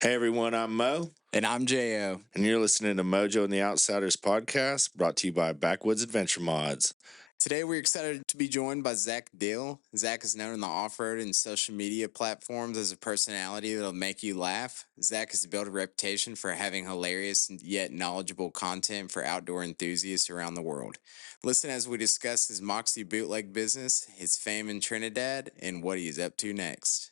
Hey everyone, I'm Mo, And I'm J.O. and you're listening to Mojo and the Outsiders podcast, brought to you by Backwoods Adventure Mods. Today we're excited to be joined by Zach Diehl. Zach is known in the off-road and social media platforms as a personality that'll make you laugh. Zach has built a reputation for having hilarious yet knowledgeable content for outdoor enthusiasts around the world. Listen as we discuss his Moxie bootleg business, his fame in Trinidad, and what he is up to next.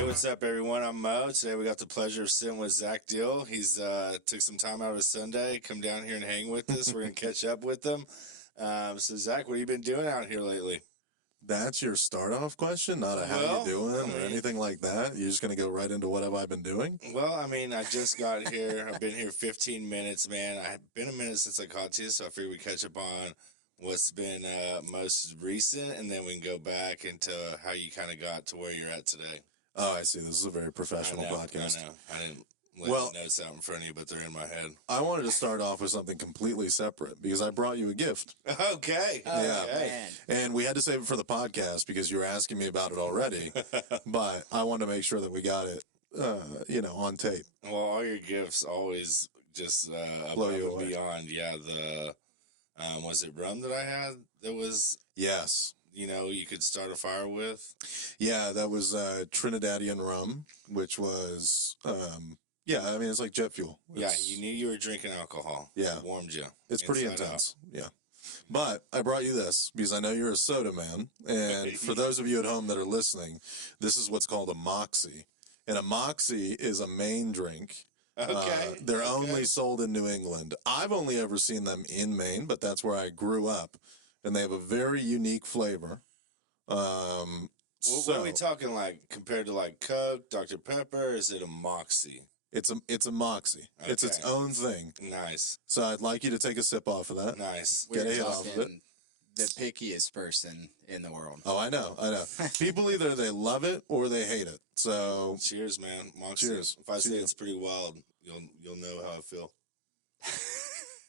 What's up, everyone? I'm Mo. Today we got the pleasure of sitting with Zach Diehl. He's took some time out of his Sunday, come down here and hang with us. We're going to catch up with him. So, Zach, what have you been doing out here lately? That's your start-off question, not a how you doing or anything like that? You're just going to go right into what have I been doing? Well, I mean, I just got here. I've been here 15 minutes, man. I've been a minute since I caught you, so I figured we'd catch up on what's been most recent, and then we can go back into how you kind of got to where you're at today. Oh, I see. This is a very professional podcast. I know. I didn't let the notes out in front of you, but they're in my head. I wanted to start off with something completely separate because I brought you a gift. Okay. Yeah. Man. And we had to save it for the podcast because you were asking me about it already. But I wanted to make sure that we got it, on tape. Well, all your gifts always just Blow above you and away. beyond. Yeah, the was it rum that I had that was, Yes. You could start a fire with? Yeah, that was Trinidadian rum, which was, it's like jet fuel. Yeah, you knew you were drinking alcohol. Yeah. It warmed you. It's pretty intense. Yeah. But I brought you this because I know you're a soda man. And for those of you at home that are listening, this is what's called a Moxie. And a Moxie is a Maine drink. Okay. They're only sold in New England. I've only ever seen them in Maine, but that's where I grew up. And they have a very unique flavor. What are we talking like compared to like Coke, Dr. Pepper? Is it a Moxie? It's a Moxie. Okay. It's its own thing. Nice. So I'd like you to take a sip off of that. Nice. Get a hit off of it. The pickiest person in the world. Oh, I know. People either they love it or they hate it. So cheers, man. Moxie. Cheers. If I say it's pretty wild, you'll know how I feel.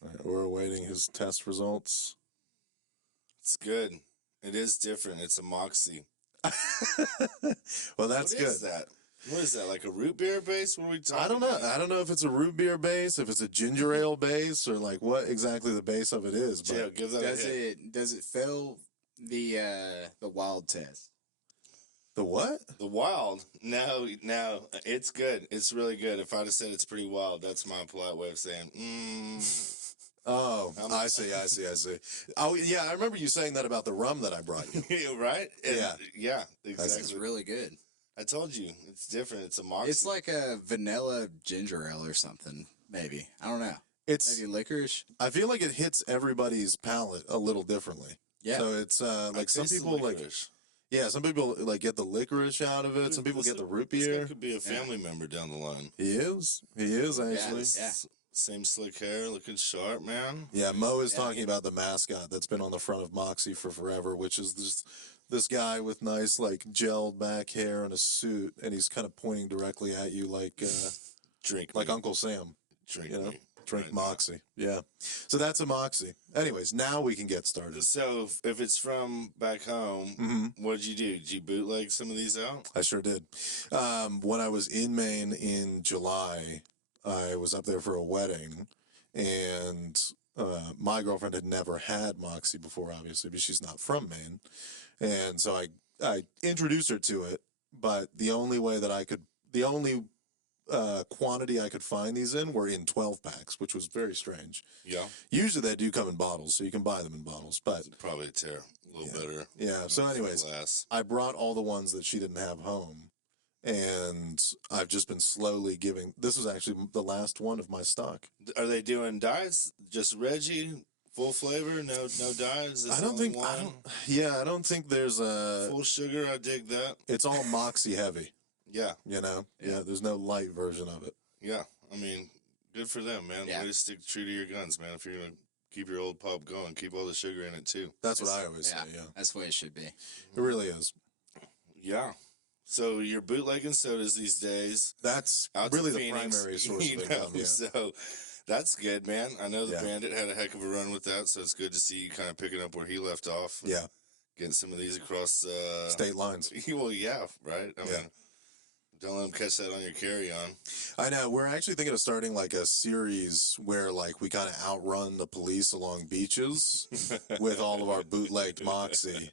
All right, we're awaiting his test results. It's good. It is different. It's a Moxie. Well, that's good. What is that? What is that? Like a root beer base? What are we talking I don't know. about? I don't know if it's a root beer base, if it's a ginger ale base, or like what exactly the base of it is. But Jill, give that a hit. Does it fail the wild test? The what? The wild? No. It's good. It's really good. If I'd have said it's pretty wild, that's my polite way of saying, Oh, I see. Oh, yeah, I remember you saying that about the rum that I brought you. Right? Yeah. Yeah, exactly. It's really good. I told you. It's different. It's a Moxie. It's like a vanilla ginger ale or something, maybe. I don't know. It's maybe licorice. I feel like it hits everybody's palate a little differently. Yeah. So it's like some people some people like get the licorice out of it. Some people get the root beer. This guy could be a family member down the line. He is actually. Yeah. Same slick hair, looking sharp, man. Yeah, Mo is talking about the mascot that's been on the front of Moxie for forever, which is this guy with nice, like, gelled back hair and a suit, and he's kind of pointing directly at you like drink like me. Uncle Sam. Drink me. Drink right Moxie. Now. Yeah. So that's a Moxie. Anyways, now we can get started. So if it's from back home, what did you do? Did you bootleg some of these out? I sure did. When I was in Maine in July, I was up there for a wedding, and my girlfriend had never had Moxie before, obviously, because she's not from Maine. And so I introduced her to it, but the only quantity I could find these in were in 12 packs, which was very strange. Yeah. Usually they do come in bottles, so you can buy them in bottles, but probably a little better. Yeah. So anyways, I brought all the ones that she didn't have home. And I've just been slowly giving. This was actually the last one of my stock. Are they doing diets? Just Reggie, full flavor, no diets. I don't think there's a full sugar. I dig that. It's all Moxie heavy. Yeah. Yeah. There's no light version of it. Yeah. I mean, good for them, man. Yeah. Way to stick true to your guns, man. If you're gonna keep your old pub going, keep all the sugar in it too. That's what I always say. Yeah. That's the way it should be. It really is. Yeah. So you're bootlegging sodas these days. That's Out to really the Phoenix, primary source you of know, income. Yeah. So that's good, man. I know the Yeah. Bandit had a heck of a run with that, so it's good to see you kind of picking up where he left off. Yeah. Getting some of these across State lines. Well, yeah, right. I Yeah. mean, don't let them catch that on your carry-on. I know. We're actually thinking of starting like a series where like we kind of outrun the police along beaches with all of our bootlegged Moxie,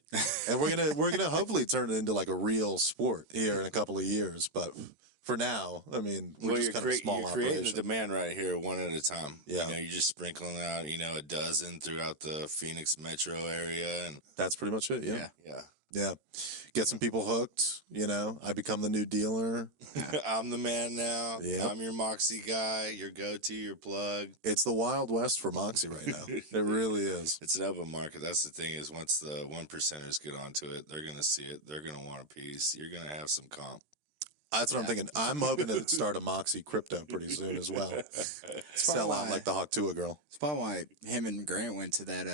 and we're gonna hopefully turn it into like a real sport here in a couple of years. But for now, I mean, we're just kind of a small you're creating operation. the demand right here, one at a time. Yeah. You know, you're just sprinkling out, a dozen throughout the Phoenix metro area, and That's pretty much it. Yeah. yeah. Yeah. Get some people hooked. I become the new dealer. I'm the man now. Yep. I'm your Moxie guy, your go-to, your plug. It's the Wild West for Moxie right now. It really is. It's an open market. That's the thing is once the 1%ers get onto it, they're going to see it. They're going to want a piece. You're going to have some comp. That's what I'm thinking. I'm hoping to start a Moxie crypto pretty soon as well. Sell out like the Hawktua girl. It's probably why him and Grant went to that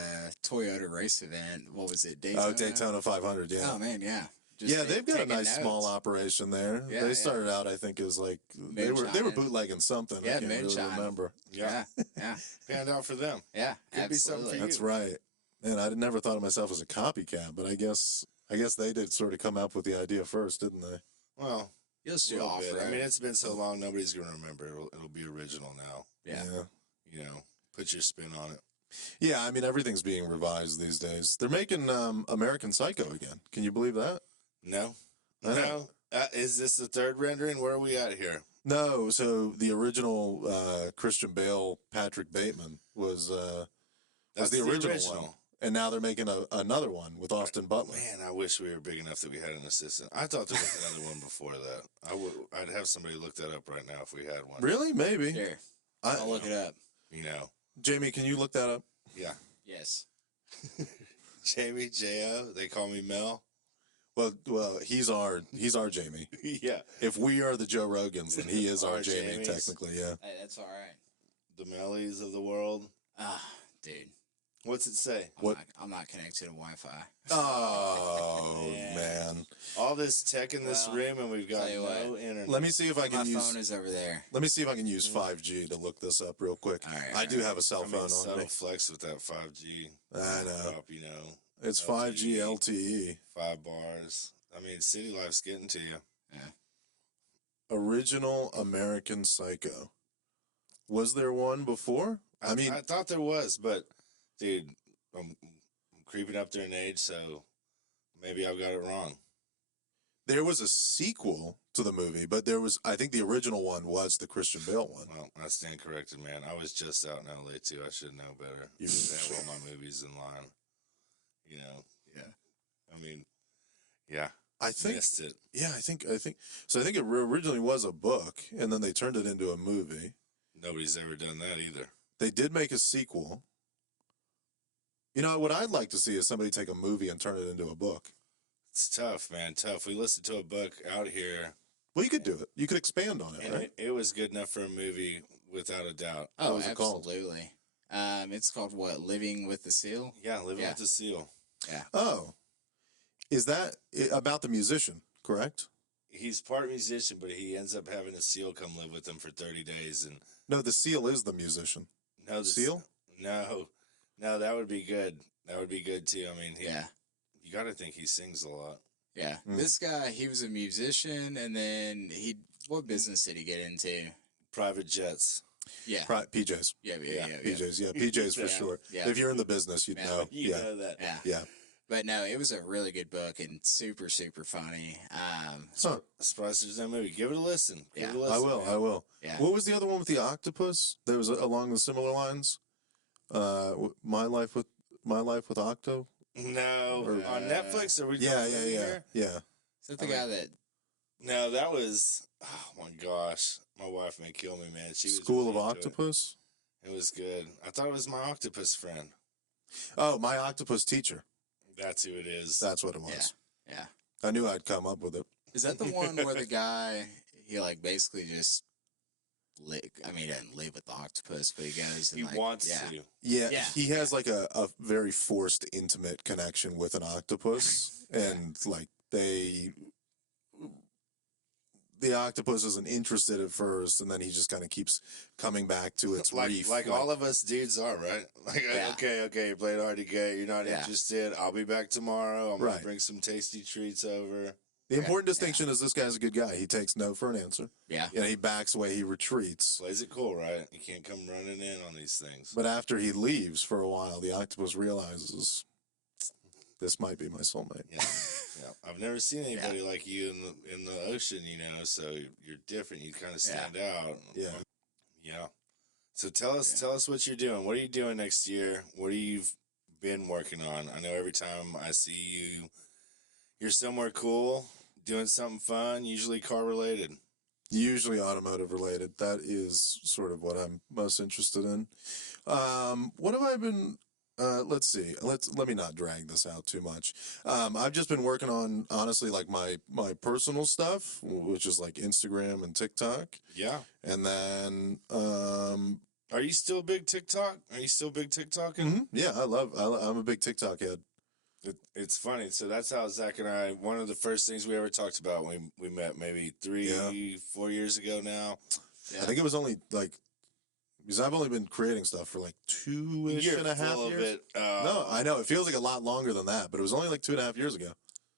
Toyota race event. What was it? Daytona? Oh, Daytona 500, yeah. Oh, man, yeah. Yeah, they've got a taking nice small notes. operation there. Yeah, They started out, I think, as like they were Moonshine. bootlegging something. Yeah, I can't really moonshine. remember. Yeah. Yeah. Panned out for them. Yeah. Could be something absolutely. for That's right. And I never thought of myself as a copycat, but I guess they did sort of come up with the idea first, didn't they? Well, You'll a still little offer bit. it. I mean, it's been so long, nobody's going to remember. It'll be original now. Yeah. Put your spin on it. Yeah, I mean everything's being revised these days. They're making American Psycho again. Can you believe that? No? I know. No? Is this the third rendering? Where are we at here? No, so the original Christian Bale, Patrick Bateman was the original one, and now they're making another one with Austin Butler. Man, I wish we were big enough that we had an assistant. I thought there was another one before that. I'd have somebody look that up right now if we had one. Really? Maybe. Here, I'll look it up. Jamie, can you look that up? Yeah. Yes. Jamie, J.O., they call me Mel. Well, he's our Jamie. Yeah. If we are the Joe Rogans, then he is our Our Jamie, Jamies. technically. Yeah. Hey, that's all right. The Mellies of the world. Dude. What's it say? I'm not connected to Wi-Fi. Oh Yeah. man. All this tech in this Well, room, and we've got tell you no what. internet. Let me see if I My can use. phone is over there. Let me see if I can use 5G to look this up real quick. All right, I all do have a cell I phone mean, on subtle me. flex with that 5G. I know. Drop, It's 5G LTE. 5 bars. I mean, city life's getting to you. Original American Psycho. Was there one before? I mean, I thought there was, but dude, I'm creeping up there in age, so maybe I've got it wrong. there was a sequel to the movie, but I think the original one was the Christian Bale one. Well, I stand corrected, man. I was just out in LA too. I should know better. You should have all my movies in line. Yeah. I mean, yeah. I think, Missed it. yeah, I think so. I think it originally was a book, and then they turned it into a movie. Nobody's ever done that either. They did make a sequel. What I'd like to see is somebody take a movie and turn it into a book. It's tough, man. Tough. We listened to a book out here, Well, you could do it. You could expand on it, and right? it was good enough for a movie without a doubt. Oh, was it called? absolutely. It's called what? Living with the Seal? Yeah, Living Yeah. with the Seal. Oh, is that about the musician? Correct. He's part musician, but he ends up having a seal come live with him for 30 days. And No, the seal is the musician. no, the Seal? No, that would be good. That would be good too. I mean, Yeah. you got to think he sings a lot. Yeah. Mm. This guy, he was a musician, and then what business did he get into? Private jets. Yeah. PJs. Yeah. PJs. Yeah, PJs for Yeah. sure. Yeah. If you're in the business, you'd Yeah. know. You Yeah. know that. Yeah. Yeah. But no, it was a really good book and super, super funny. Huh. Surprised there's no movie. Give it a listen. Give it a listen. I will. man. I will. Yeah. What was the other one with the octopus? That was along the similar lines. My life with Octo. No, Or- on Netflix. Are we? Yeah, doing yeah, movie yeah, here? yeah. Is that the I mean, guy that? No, that was. Oh my gosh, my wife may kill me, man. She was School of really into Octopus. It was good. I thought it was my octopus friend. Oh, my octopus teacher. That's who it is. That's what it was. Yeah. I knew I'd come up with it. Is that the one where the guy, he basically just he doesn't live with the octopus, but he goes and He wants yeah. to. Yeah, Yeah. he has like a very forced, intimate connection with an octopus, and they the octopus isn't interested at first, and then he just kind of keeps coming back to its reef. Like all of us dudes are, right? Like, Yeah. okay, you played hard to get. You're not Yeah. interested. I'll be back tomorrow. I'm going Right. to bring some tasty treats over. The important distinction is this guy's a good guy. He takes no for an answer. Yeah. You know, he backs away, he retreats. Plays it cool, right? You can't come running in on these things. But after he leaves for a while, the octopus realizes this might be my soulmate. Yeah. I've never seen anybody like you in the ocean, you know, so you're different. You kind of stand out. Yeah. Yeah. So tell us what you're doing. What are you doing next year? What have you been working on? I know every time I see you, you're somewhere cool, doing something fun, usually car related. Usually automotive related. That is sort of what I'm most interested in. What have I been... let's see. Let me not drag this out too much. I've just been working on, honestly, like my personal stuff, which is like Instagram and TikTok. Yeah. And then, Are you still big TikTok? Are you still big TikToking? yeah, I'm a big TikTok head. It's funny. So that's how Zach and I, one of the first things we ever talked about when we met maybe 4 years ago now. I think it was only like, because I've only been creating stuff for like 2-ish and a half years. No, I know. It feels like a lot longer than that, but it was only like 2.5 years ago.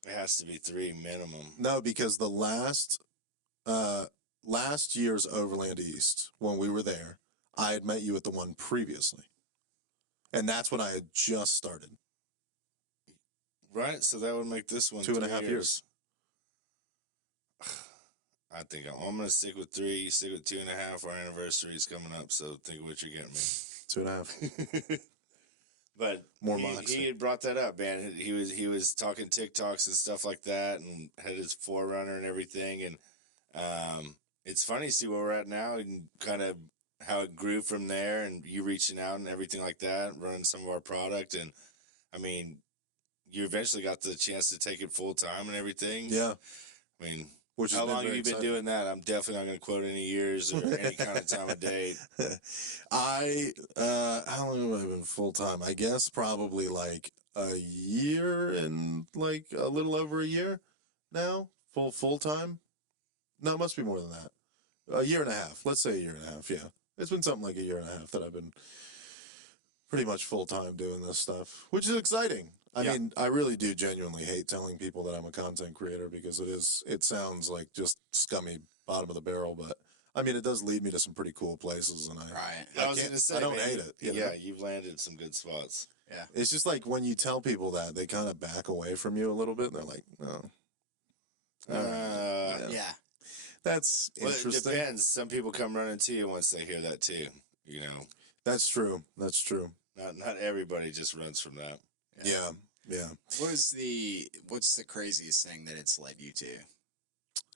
It has to be 3 minimum. No, because the last year's Overland East, when we were there, I had met you at the one previously. And that's when I had just started. Right? So that would make this one 2.5 years. I think I'm going to stick with 3. You stick with 2.5. Our anniversary is coming up, so think of what you're getting me. 2.5. But More he Moxie. had brought that up, man. He was talking TikToks and stuff like that, and had his Forerunner and everything. And it's funny to see where we're at now and kind of how it grew from there, and you reaching out and everything like that, running some of our product. And I mean, you eventually got the chance to take it full time and everything. Yeah. I mean, Which has how been long have very you been exciting. doing that? I'm definitely not going to quote any years or any kind of time of date. How long have I been full time? I guess probably like a year and like a little over a year now. Full time? No, it must be more than that. A year and a half. Let's say a year and a half. Yeah, it's been something like a year and a half that I've been pretty much full time doing this stuff, which is exciting. I mean, I really do genuinely hate telling people that I'm a content creator because it sounds like just scummy bottom of the barrel, but I mean, it does lead me to some pretty cool places, and I was going to say, I don't man, hate it. You know? Yeah, you've landed some good spots. Yeah. It's just like when you tell people that, they kind of back away from you a little bit, and they're like, "Oh, Yeah. that's interesting." It depends. Some people come running to you once they hear that too. You know, That's true. That's true. not everybody just runs from that. Yeah. Yeah. What's the craziest thing that it's led you to?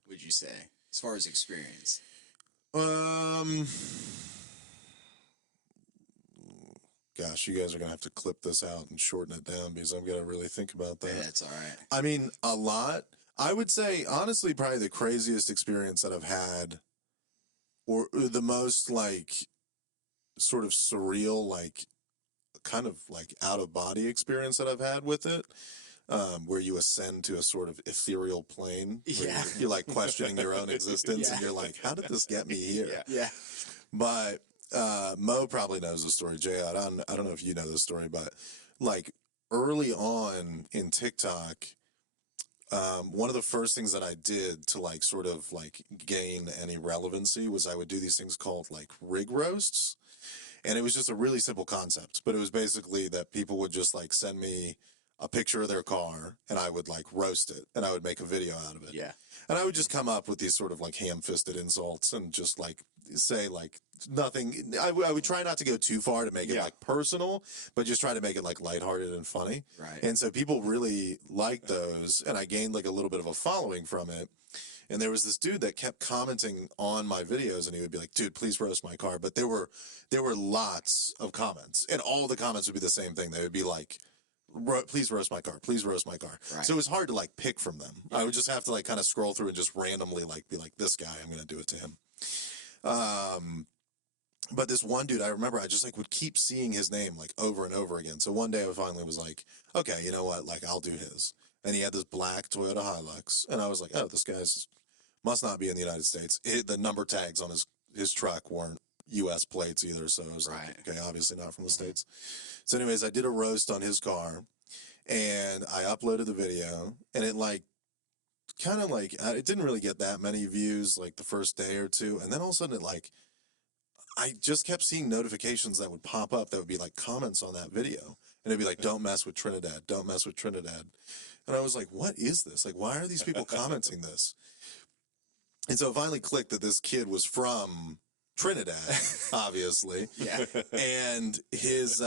Would you say, as far as experience? Gosh, you guys are gonna have to clip this out and shorten it down because I'm gonna really think about that. Yeah, that's all right. I mean, a lot. I would say, honestly, probably the craziest experience that I've had, or the most like sort of surreal, like kind of like out of body experience that I've had with it, where you ascend to a sort of ethereal plane. Where Yeah. you're like questioning your own existence, and you're like, "How did this get me here?" Yeah. But Mo probably knows the story. Jay, I don't know if you know the story, but like early on in TikTok, one of the first things that I did to like sort of like gain any relevancy was I would do these things called like rig roasts. And it was just a really simple concept, but it was basically that people would just like send me a picture of their car and I would like roast it and I would make a video out of it. Yeah. And I would just come up with these sort of like ham-fisted insults and just like say like nothing. I would try not to go too far to make it like personal, but just try to make it like lighthearted and funny. Right. And so people really liked those, and I gained like a little bit of a following from it. And there was this dude that kept commenting on my videos, and he would be like, "Dude, please roast my car." But there were lots of comments, and all the comments would be the same thing. They would be like, "Please roast my car. Please roast my car." Right. So it was hard to like pick from them. I would just have to like kind of scroll through and just randomly like be like, "This guy, I'm going to do it to him." But this one dude, I remember I just like would keep seeing his name like over and over again. So one day I finally was like, "Okay, you know what? Like I'll do his." And he had this black Toyota Hilux, and I was like, "Oh, this guy's Must not be in the United States. The number tags on his truck weren't U.S. plates either, so I was Right. like, okay, obviously not from the States. So anyways, I did a roast on his car, and I uploaded the video, and it like kind of like it didn't really get that many views like the first day or two, and then all of a sudden it like I just kept seeing notifications that would pop up that would be like comments on that video, and it'd be like, don't mess with Trinidad, don't mess with Trinidad. And I was like, what is this? Like, why are these people commenting this? And so it finally clicked that this kid was from Trinidad, obviously. Yeah. And his,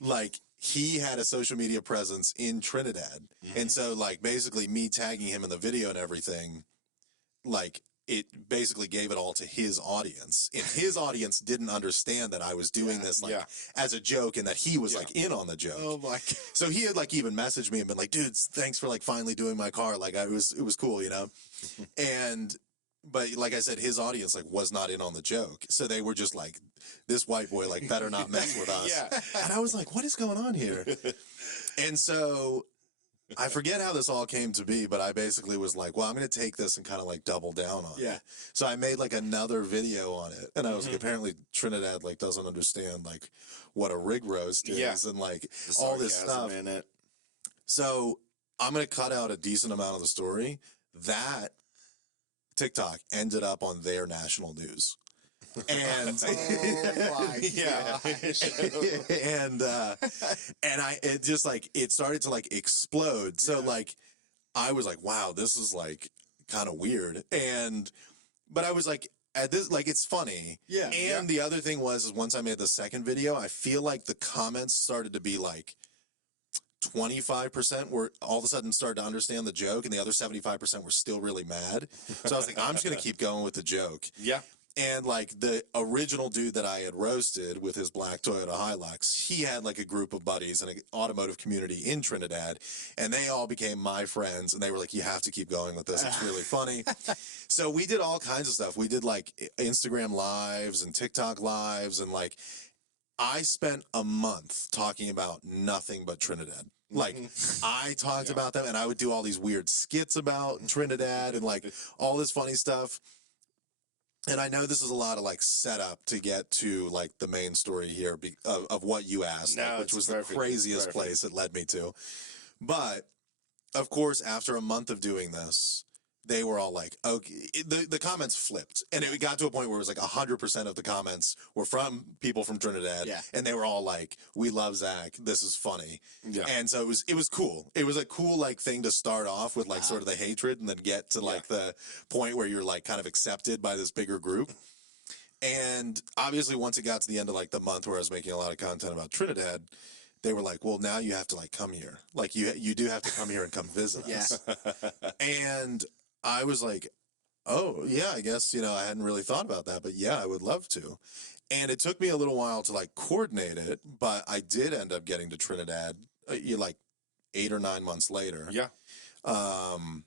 like, he had a social media presence in Trinidad. And so, like, basically me tagging him in the video and everything, like, it basically gave it all to his audience. And his audience didn't understand that I was doing this, like, as a joke and that he was, like, in on the joke. Oh, my God. So he had, like, even messaged me and been like, dude, thanks for, like, finally doing my car. Like, it was cool, you know? But like I said, his audience like was not in on the joke. So they were just like, this white boy like better not mess with us. And I was like, what is going on here? And so I forget how this all came to be, but I basically was like, well, I'm going to take this and kind of like double down on it. So I made like another video on it. And I was like, apparently Trinidad like doesn't understand like what a rig roast is and like all this stuff in it. So I'm going to cut out a decent amount of the story. That TikTok ended up on their national news. And oh my and it just like it started to like explode. So like I was like, wow, this is like kind of weird. But I was like, at this, like, it's funny. And the other thing was, is once I made the second video, I feel like the comments started to be like 25% were all of a sudden started to understand the joke, and the other 75% were still really mad. So I was like, I'm just going to keep going with the joke. And like the original dude that I had roasted with his black Toyota Hilux, he had like a group of buddies in an automotive community in Trinidad, and they all became my friends, and they were like, you have to keep going with this. It's really funny. So we did all kinds of stuff. We did like Instagram lives and TikTok lives, and like I spent a month talking about nothing but Trinidad. Like, I talked about them, and I would do all these weird skits about Trinidad and, like, all this funny stuff. And I know this is a lot of, like, setup to get to, like, the main story here of what you asked, like, which was the craziest place it led me to. But, of course, after a month of doing this, they were all like, okay, the comments flipped. And it got to a point where it was like 100% of the comments were from people from Trinidad. And they were all like, we love Zach. This is funny. And so it was cool. It was a cool like thing to start off with like sort of the hatred and then get to like the point where you're like kind of accepted by this bigger group. And obviously once it got to the end of like the month where I was making a lot of content about Trinidad, they were like, well, now you have to like come here. Like you do have to come here and come visit us. And I was like, oh, yeah, I guess, you know, I hadn't really thought about that, but yeah, I would love to. And it took me a little while to like coordinate it, but I did end up getting to Trinidad like 8 or 9 months later. And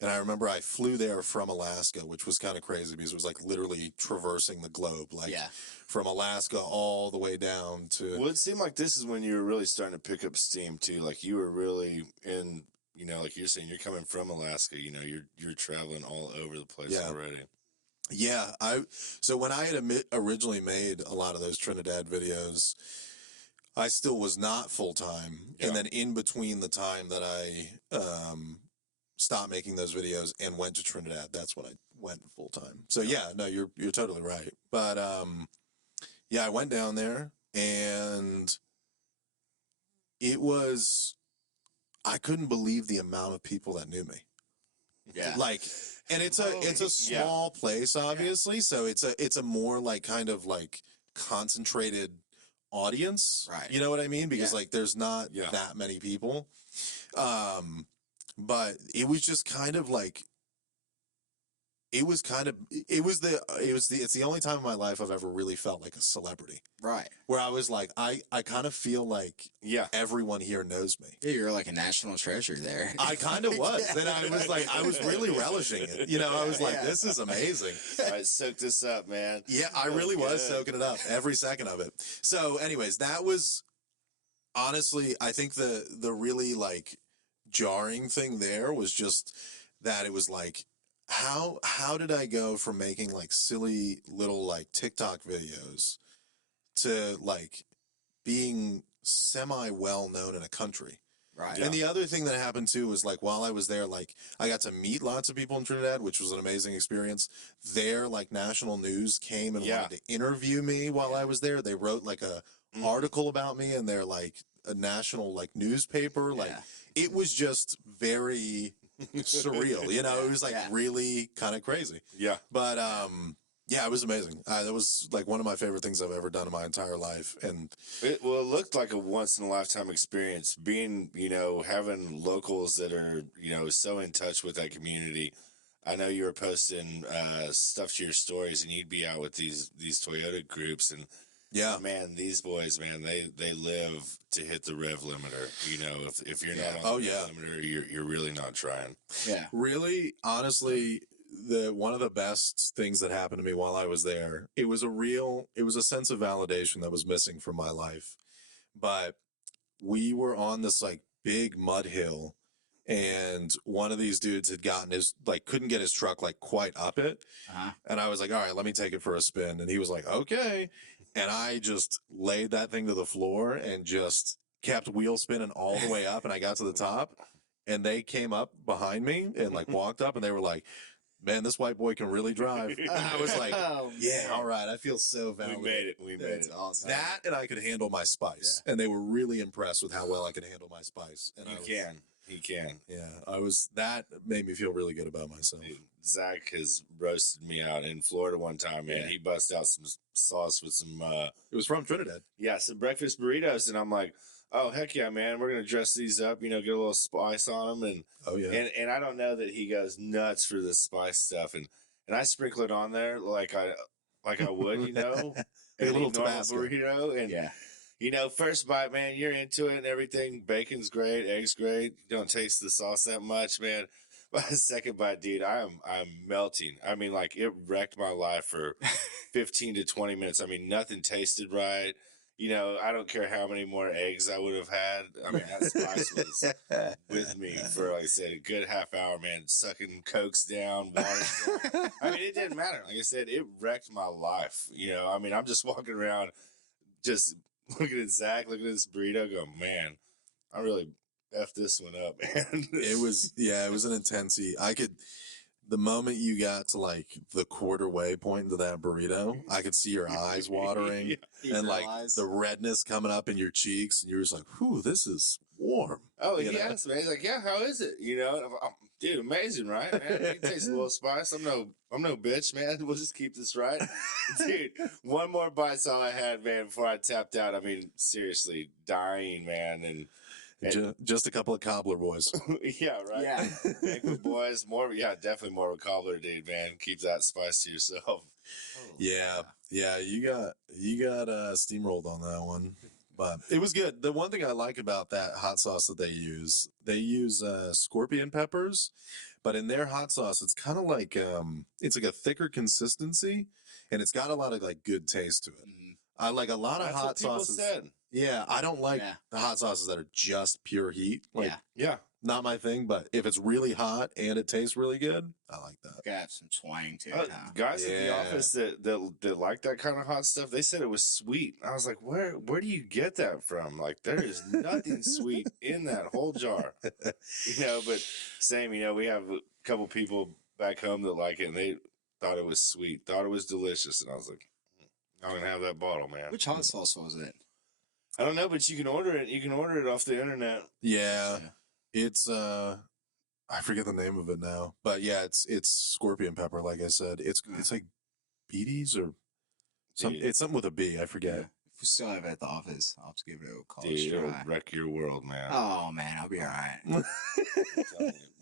I remember I flew there from Alaska, which was kind of crazy because it was like literally traversing the globe, like from Alaska all the way down to. Well, it seemed like this is when you were really starting to pick up steam too. Like you were really in. You know, like you're saying, you're coming from Alaska. You know, you're traveling all over the place already. Yeah, so when I had originally made a lot of those Trinidad videos, I still was not full time, and then in between the time that I stopped making those videos and went to Trinidad, that's when I went full time. So yeah, no, you're totally right. But yeah, I went down there, and it was. I couldn't believe the amount of people that knew me. Like, and it's a small place, obviously. So it's a more like kind of like concentrated audience. You know what I mean? Because like there's not that many people. But it was just kind of like, it's the only time in my life I've ever really felt like a celebrity. Where I was like, I kind of feel like everyone here knows me. Yeah, you're like a national treasure there. I kind of was. And I was like, I was really relishing it. You know, I was like, this is amazing. I soaked this up, man. Yeah, I really was soaking it up every second of it. So anyways, that was honestly, I think the really like jarring thing there was just that it was like, how did I go from making like silly little like TikTok videos to like being semi well known in a country? Right. And the other thing that happened too was like while I was there, like I got to meet lots of people in Trinidad, which was an amazing experience. Their like national news came and wanted to interview me while I was there. They wrote like a article about me in their like a national like newspaper. Like it was just very surreal, you know. It was like really kind of crazy. Yeah. But yeah, it was amazing. That was like one of my favorite things I've ever done in my entire life. And it looked like a once in a lifetime experience being, you know, having locals that are, you know, so in touch with that community. I know you were posting stuff to your stories, and you'd be out with these Toyota groups, and yeah, man, these boys, man, they live to hit the rev limiter. You know, if you're not on the rev limiter, you're really not trying. Yeah, really, honestly, one of the best things that happened to me while I was there, it was a sense of validation that was missing from my life. But we were on this like big mud hill, and one of these dudes had gotten his like couldn't get his truck like quite up it, and I was like, all right, let me take it for a spin, and he was like, okay, and I just laid that thing to the floor and just kept wheel spinning all the way up, and I got to the top, and they came up behind me and like walked up, and they were like, man, this white boy can really drive. I was like, yeah, all right. I feel so validated. We made it. We made it. Awesome. That, and I could handle my spice. And they were really impressed with how well I could handle my spice. And He can. Yeah, that made me feel really good about myself. Dude, Zach has roasted me out in Florida one time, man. He busted out some sauce with some... it was from Trinidad. Yeah, some breakfast burritos, and I'm like, oh, heck yeah, man. We're going to dress these up, you know, get a little spice on them. And, and I don't know that he goes nuts for the spice stuff. And I sprinkle it on there like I would, you know. A little Tabasco. Burrito. And, you know, first bite, man, you're into it and everything. Bacon's great. Eggs great. You don't taste the sauce that much, man. By the second bite, dude, I'm melting. I mean, like, it wrecked my life for 15 to 20 minutes. I mean, nothing tasted right. You know, I don't care how many more eggs I would have had. I mean, that spice was with me for, like I said, a good half hour, man. Sucking Cokes down, water down. I mean, it didn't matter. Like I said, it wrecked my life. You know, I mean, I'm just walking around just looking at Zach, looking at this burrito, going, man, I really effed this one up, man. It was an intense eat. The moment you got to like the quarter way point into that burrito, I could see your eyes watering and like the redness coming up in your cheeks, and you're just like, "Whew, this is warm." Oh, he asked me. He's like, "Yeah, how is it?" You know, dude, amazing, right, man? You can taste a little spice. I'm no bitch, man. We'll just keep this right, dude. One more bite's all I had, man, before I tapped out. I mean, seriously, dying, man, and. Just a couple of cobbler boys. Yeah, right. Yeah. Banquet boys, definitely more of a cobbler dude, man. Keep that spice to yourself. Oh, yeah, you got steamrolled on that one, but it was good. The one thing I like about that hot sauce that they use scorpion peppers, but in their hot sauce, it's kind of like it's like a thicker consistency, and it's got a lot of like good taste to it. Mm-hmm. I like a lot of hot sauces. Said. Yeah, I don't like the hot sauces that are just pure heat. Like, not my thing, but if it's really hot and it tastes really good, I like that. Got some twang to it. Guys at the office that like that kind of hot stuff, they said it was sweet. I was like, where do you get that from? Like, there is nothing sweet in that whole jar. You know, but same, you know, we have a couple people back home that like it, and they thought it was sweet, thought it was delicious, and I was like, I'm going to have that bottle, man. Which hot sauce was it? I don't know, but you can order it. You can order it off the internet. Yeah. It's I forget the name of it now, but yeah, it's scorpion pepper. Like I said, it's like beaties or something. It's something with a B. I forget. Yeah. If we still have it at the office, I'll have to give it a call. Dude, it'll wreck your world, man. Oh man, I'll be all right.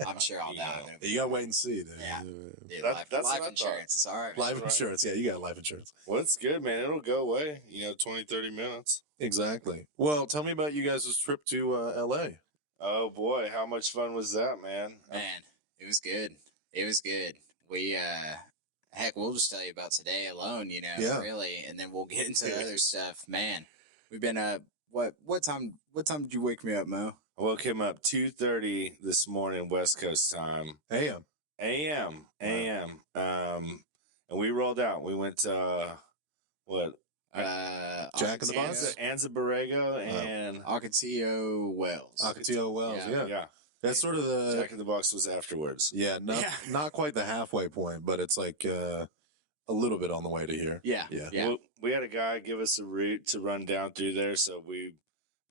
I'm sure I'll die. You gotta wait and see, dude. Yeah. Dude, life insurance. It's all right. Life insurance. Yeah, you got life insurance. Well, it's good, man. It'll go away. 20, 30 minutes. Exactly. Well, tell me about you guys' trip to L.A. Oh boy, how much fun was that, man? Man, it was good. It was good. We heck, we'll just tell you about today alone, really, and then we'll get into the other stuff. Man, we've been what time did you wake me up, Mo? I woke him up 2:30 this morning, West Coast time. AM. AM. And we rolled out. We went to what? Jack in the Box? Anza Borrego and Ocotillo Wells. Ocotillo Wells, yeah. That's sort of the Jack in the Box was afterwards. Yeah, not quite the halfway point, but it's like a little bit on the way to here. Yeah. Well, we had a guy give us a route to run down through there, so we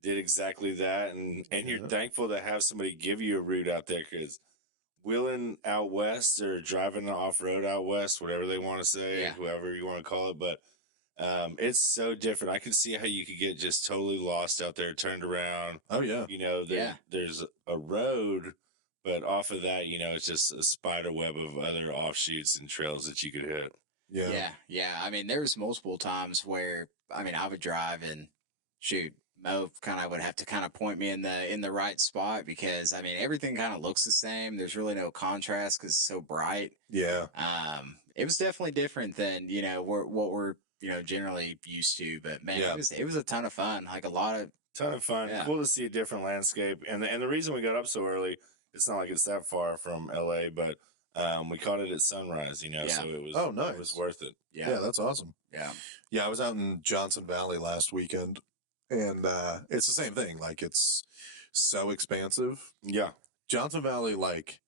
did exactly that. And you're thankful to have somebody give you a route out there, because wheeling out west or driving off road out west, whatever they want to say, whoever you want to call it, but it's so different. I can see how you could get just totally lost out there, turned around. Oh yeah. There's a road, but off of that, it's just a spider web of other offshoots and trails that you could hit. Yeah. I mean, there was multiple times where I would drive and shoot. Mo kind of would have to kind of point me in the right spot, because everything kind of looks the same. There's really no contrast because it's so bright. Yeah. It was definitely different than what we're generally used to. But man, it was a ton of fun. Like ton of fun. Yeah. Cool to see a different landscape. And the reason we got up so early, it's not like it's that far from LA, but we caught it at sunrise. So it was nice. It was worth it. Yeah, that's awesome. Yeah. I was out in Johnson Valley last weekend. And it's the same thing. Like, it's so expansive. Yeah. Johnson Valley, like,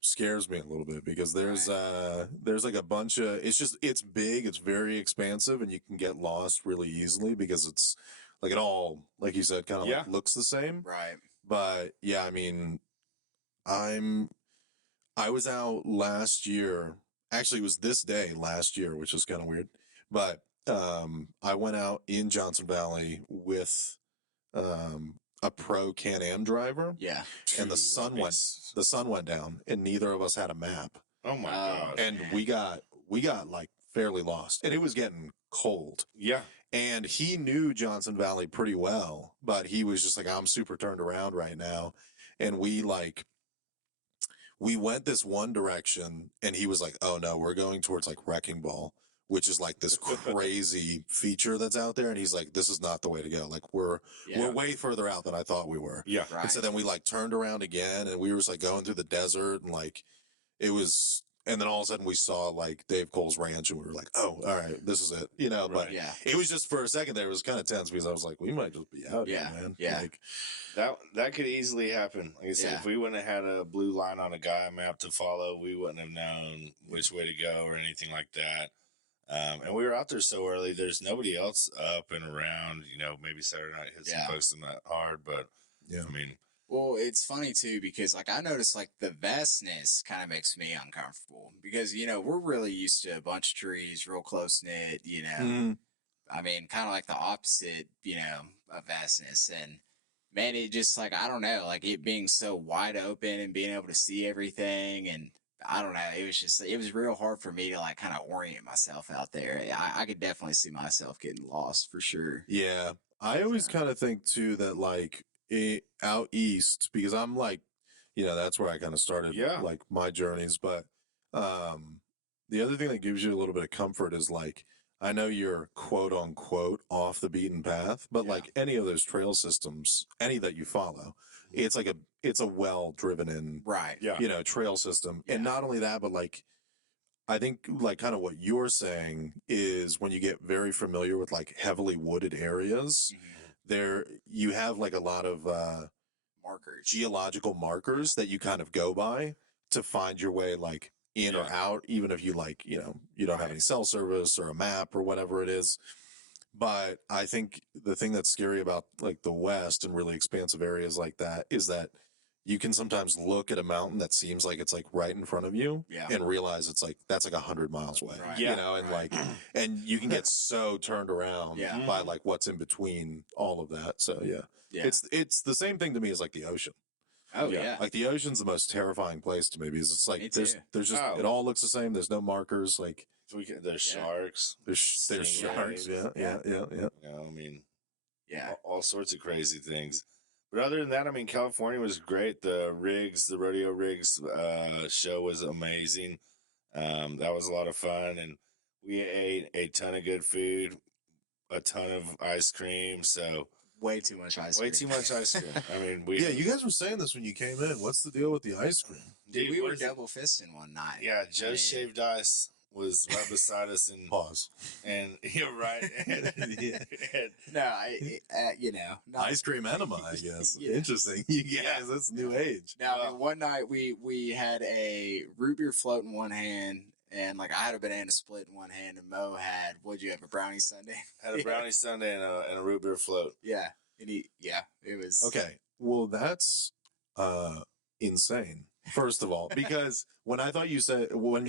scares me a little bit, because there's like a bunch of, it's big, it's very expansive, and you can get lost really easily, because it's like, it all, like you said, kind of like looks the same. Right. But yeah, I was out last year. Actually, it was this day last year, which is kind of weird. But I went out in Johnson Valley with a pro Can-Am driver. Yeah. And the sun went down, and neither of us had a map. Oh my God. And we got like fairly lost, and it was getting cold. Yeah. And he knew Johnson Valley pretty well, but he was just like, I'm super turned around right now. And we went this one direction, and he was like, oh no, we're going towards like Wrecking Ball, which is like this crazy feature that's out there. And he's like, this is not the way to go. Like, we're way further out than I thought we were. Yeah. Right. And so then we like turned around again, and we were just like going through the desert, and like, and then all of a sudden we saw like Dave Cole's ranch, and we were like, oh, all right, this is it, but it was just for a second there, it was kind of tense, because I was like, we might just be out here, man. Yeah. Like, that could easily happen. Like I said, if we wouldn't have had a blue line on a Gaia map to follow, we wouldn't have known which way to go or anything like that. And we were out there so early, there's nobody else up and around. Maybe Saturday night hit some folks in that hard, but well, it's funny too, because like I noticed like the vastness kind of makes me uncomfortable, because we're really used to a bunch of trees, real close knit. Kind of like the opposite, of vastness. And man, it just like, I don't know, like it being so wide open and being able to see everything, and I don't know, it was real hard for me to like kind of orient myself out there. I could definitely see myself getting lost for sure. Yeah. I always kind of think too that like out east, because I'm like, that's where I kind of started like my journeys. But the other thing that gives you a little bit of comfort is like, I know you're quote unquote off the beaten path, but like any of those trail systems, any that you follow, it's a well driven in, trail system. And not only that, but like, I think like kind of what you're saying is when you get very familiar with like heavily wooded areas, there you have like a lot of geological markers that you kind of go by to find your way like in or out, even if you like, you don't have any cell service or a map or whatever it is. But I think the thing that's scary about like the West and really expansive areas like that is that you can sometimes look at a mountain that seems like it's like right in front of you and realize it's like, that's like 100 miles away, and like, and you can get so turned around by like what's in between all of that. So it's the same thing to me as like the ocean. Oh yeah. Like the ocean's the most terrifying place to me, because it's like, there's just, it all looks the same. There's no markers. Like there's sharks. There's sharks. Yeah. All sorts of crazy things. But other than that, California was great. The rodeo rigs show was amazing. That was a lot of fun, and we ate a ton of good food, a ton of ice cream. So way too much ice Way cream. too much ice cream. I mean, Yeah, you guys were saying this when you came in. What's the deal with the ice cream? Dude, we what were is it? double fisting one night. Yeah, Joe I mean- Shaved Ice was right beside us, and Pause. you're right. Yeah. No, you know, not, Ice cream enema, I guess. Yeah. Interesting. You guys, Yeah. that's new age. No, I mean, one night we had a root beer float in one hand, and like I had a banana split in one hand, and Mo had, what'd you have, a brownie sundae? Had a brownie sundae and a root beer float. Yeah, and it was Okay. Well, that's insane. First of all, because when you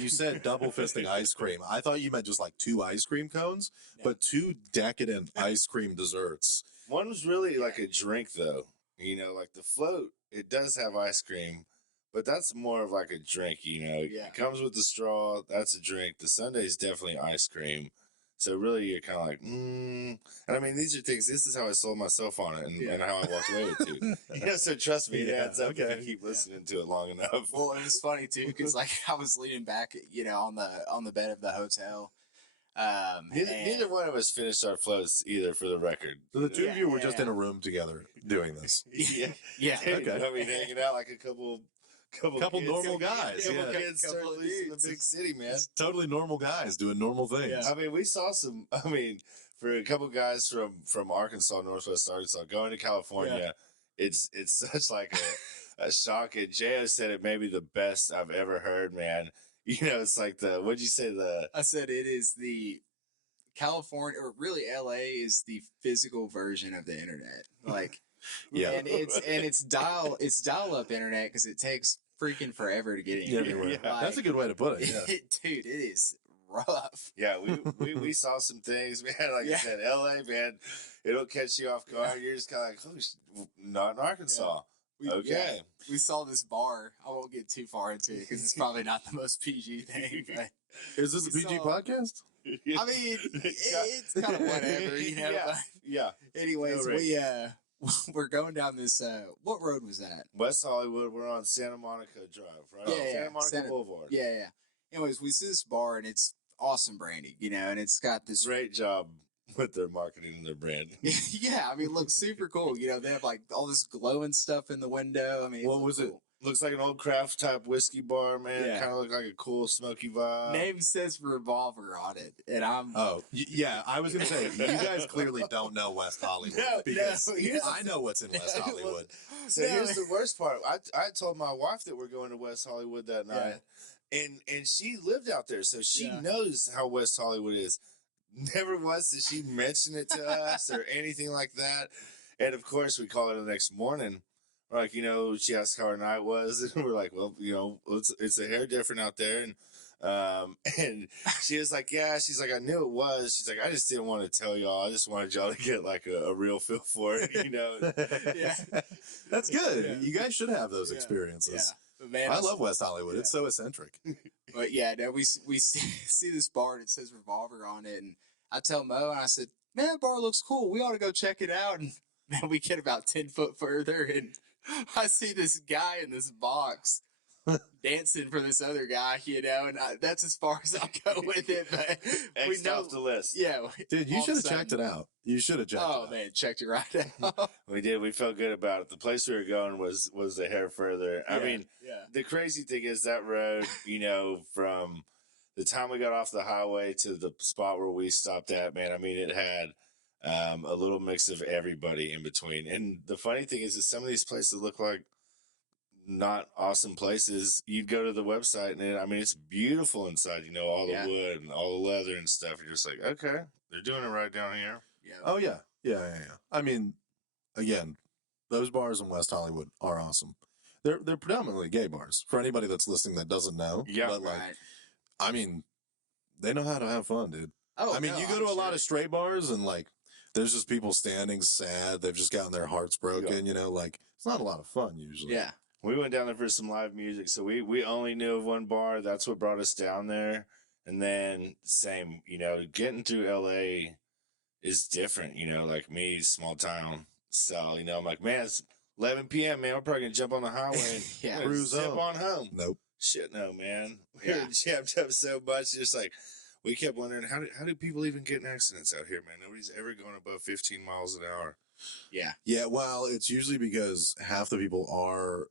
said double fisting ice cream, I thought you meant just like 2 ice cream cones, No. but 2 decadent ice cream desserts. One was really like a drink, though. You know, like the float, it does have ice cream, but that's more of like a drink. You know, Yeah. it comes with the straw. That's a drink. The sundae is definitely ice cream. So really, you're kind of like, And I mean, these are things. This is how I sold myself on it, and how I walked away with it. You know, so trust me, it Yeah, adds up if okay. you keep listening to it long enough. Well, it was funny too because like I was leaning back, you know, on the bed of the hotel. Neither one of us finished our floats either, for the record. So the 2 of you were just Yeah. in a room together doing this. Yeah, Yeah, Okay. I mean, hanging out like a couple Couple kids. normal guys, Couple yeah. kids Couple turning of loose in the dudes. big city, man. It's totally normal guys doing normal things. Yeah. I mean, we saw some. I mean, for a couple guys from Arkansas, Northwest Arkansas, going to California, it's such like a shock. And Jo said it may be the best I've ever heard, man. You know, it's like what'd you say, I said it is the California, or really LA, is the physical version of the internet. Like, Yeah. and it's dial up internet because it takes freaking forever to get Yeah, anywhere. anywhere. Like, That's a good way to put it. Yeah. dude, it is rough. Yeah, we saw some things, man. Like Yeah. I said, LA, man, it'll catch you off guard. You're just kind of like, oh, not in Arkansas. Okay. We saw this bar. I won't get too far into it because it's probably not the most PG thing. But Is this a We PG saw- podcast? I mean, it's kind of whatever, you know. Yeah. But Yeah. anyways, No rate. we're going down this. What road was that? West Hollywood, we're on Santa Monica Drive, right? Yeah, Santa Monica Santa- Boulevard. Yeah. Anyways, we see this bar and it's awesome branding, you know, and it's got this. Great job with their marketing and their brand. Yeah, I mean, it looks super cool. You know, they have like all this glowing stuff in the window. I mean, What was it? cool. Looks like an old craft type whiskey bar, man. Yeah. Kind of look like a cool smoky vibe. Name says Revolver on it, and I'm. Oh, yeah. I was going to say, you guys clearly don't know West Hollywood. No, because no, I know what's in West Hollywood. So No. here's the worst part. I told my wife that we're going to West Hollywood that night, and she lived out there, so she Yeah. knows how West Hollywood is. Never once did she mention it to us or anything like that. And of course, we call her the next morning. We're like, you know, she asked how her night was, and we're like, well, you know, it's a hair different out there, and she was like, yeah, she's like, I knew it was. She's like, I just didn't want to tell y'all. I just wanted y'all to get like a real feel for it, you know. Yeah. That's good. Yeah. You guys should have those Yeah. experiences. But man, I love West Hollywood. It's so eccentric. But yeah, no, we see this bar and it says Revolver on it, and I tell Mo and I said, man, that bar looks cool. We ought to go check it out. And man, we get about 10 foot further, and I see this guy in this box dancing for this other guy, you know, and that's as far as I'll go with it. But we X'd know, off the list. yeah, Dude, you all of a should have checked it sudden- out. You should have checked it Oh out. man, checked it right out. We did. We felt good about it. The place we were going was a hair further. I Yeah, mean, yeah, the crazy thing is that road, you know, from the time we got off the highway to the spot where we stopped at, man, I mean, it had a little mix of everybody in between. And the funny thing is that some of these places look like not awesome places. You'd go to the website and I mean, it's beautiful inside, you know, all the Yeah. wood and all the leather and stuff. You're just like, okay, they're doing it right down here. yeah. Oh, yeah. Yeah. I mean, again, those bars in West Hollywood are awesome. They're predominantly gay bars. For anybody that's listening that doesn't know. Yeah, But, like, Right. I mean, they know how to have fun, dude. Oh, I mean, no, you go I'm to a lot sure. of straight bars and, like, there's just people standing sad. They've just gotten their hearts broken, you know? Like, it's not a lot of fun usually. Yeah. We went down there for some live music, so we only knew of one bar. That's what brought us down there. And then same, you know, getting through LA is different, you know, like me, small town. So, you know, I'm like, man, it's 11 p.m., man. We're probably going to jump on the highway and Yeah. Cruise zip home. on home. Nope. Shit, no, man. We Yeah. were jammed up so much. Just like, we kept wondering how do people even get in accidents out here, man? Nobody's ever going above 15 miles an hour. Yeah. Yeah, well, it's usually because half the people are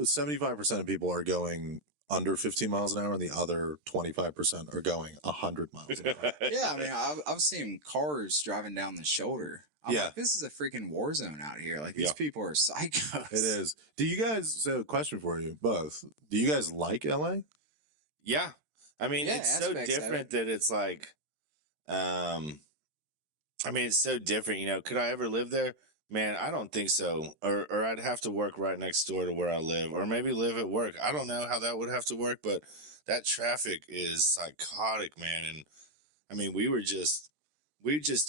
75% of people are going under 15 miles an hour, and the other 25% are going 100 miles an hour. Yeah, I mean, I've seen cars driving down the shoulder. I'm Yeah. like, this is a freaking war zone out here. Like, these people are psychos. It is. Do you guys, so question for you both, do you guys like LA? Yeah. I mean, Yeah, it's so different that it's like, I mean, it's so different, you know. Could I ever live there? Man, I don't think so. Or I'd have to work right next door to where I live, or maybe live at work. I don't know how that would have to work, but that traffic is psychotic, man. And I mean, we just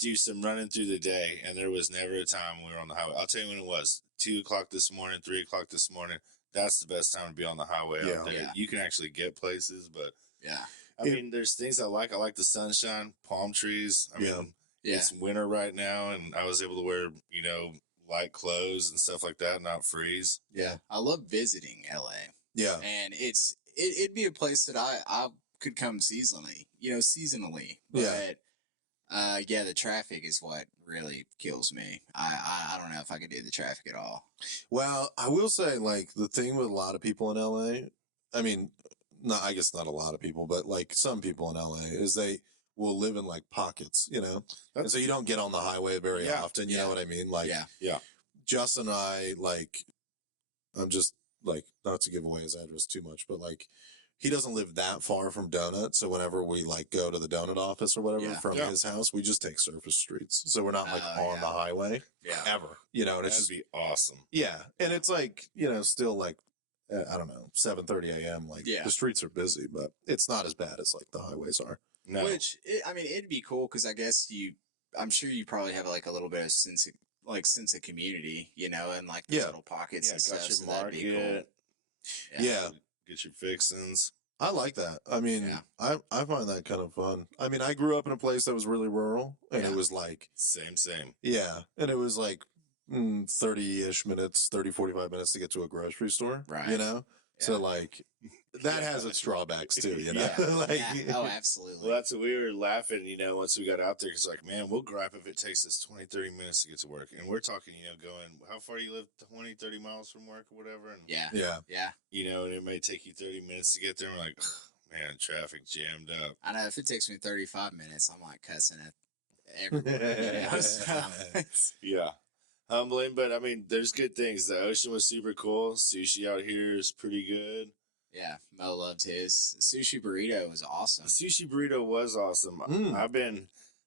do some running through the day, and there was never a time we were on the highway. I'll tell you when it was: 2:00 this morning, 3:00 this morning. That's the best time to be on the highway out there. Yeah. You can actually get places, but Yeah. I mean, there's things I like. I like the sunshine, palm trees. I mean, it's winter right now, and I was able to wear, you know, light clothes and stuff like that, not freeze. Yeah. I love visiting LA. Yeah. And it'd be a place that I could come seasonally, But yeah, the traffic is what really kills me. I don't know if I could do the traffic at all. Well, I will say, like, the thing with a lot of people in LA, I mean, I guess not a lot of people, but like some people in LA, is they will live in like pockets, you know? And so you don't get on the highway very often, you know what I mean? Like, Justin and I, like, I'm just, like, not to give away his address too much, but like, he doesn't live that far from Donut, so whenever we like go to the Donut office or whatever from his house, we just take surface streets, so we're not like on the highway ever, you know. And it's just be awesome. Yeah, and it's like, you know, still like I don't know, 7:30 a.m. Like the streets are busy, but it's not as bad as like the highways are. No, I mean, it'd be cool because I guess I'm sure you probably have like a little bit of sense of community, you know, and like the little pockets and stuff. So that'd be cool. Yeah. Get your fixins. I like that. I mean, I find that kind of fun. I mean, I grew up in a place that was really rural, and it was like... Same. Yeah, and it was like 30-ish minutes, 30, 45 minutes to get to a grocery store, right? You know? Yeah. So, like, that has its drawbacks, too, you know? Like, oh, absolutely. Well, that's what we were laughing, you know, once we got out there, because, like, man, we'll gripe if it takes us 20, 30 minutes to get to work. And we're talking, you know, going, how far do you live? 20, 30 miles from work or whatever? And, yeah. You know, and it may take you 30 minutes to get there. And we're like, man, traffic jammed up. I know, if it takes me 35 minutes, I'm like cussing at everybody. You know? So, yeah. Humbling, but I mean, there's good things. The ocean was super cool. Sushi out here is pretty good. Yeah, Mo loved his. Sushi burrito was awesome. The sushi burrito was awesome.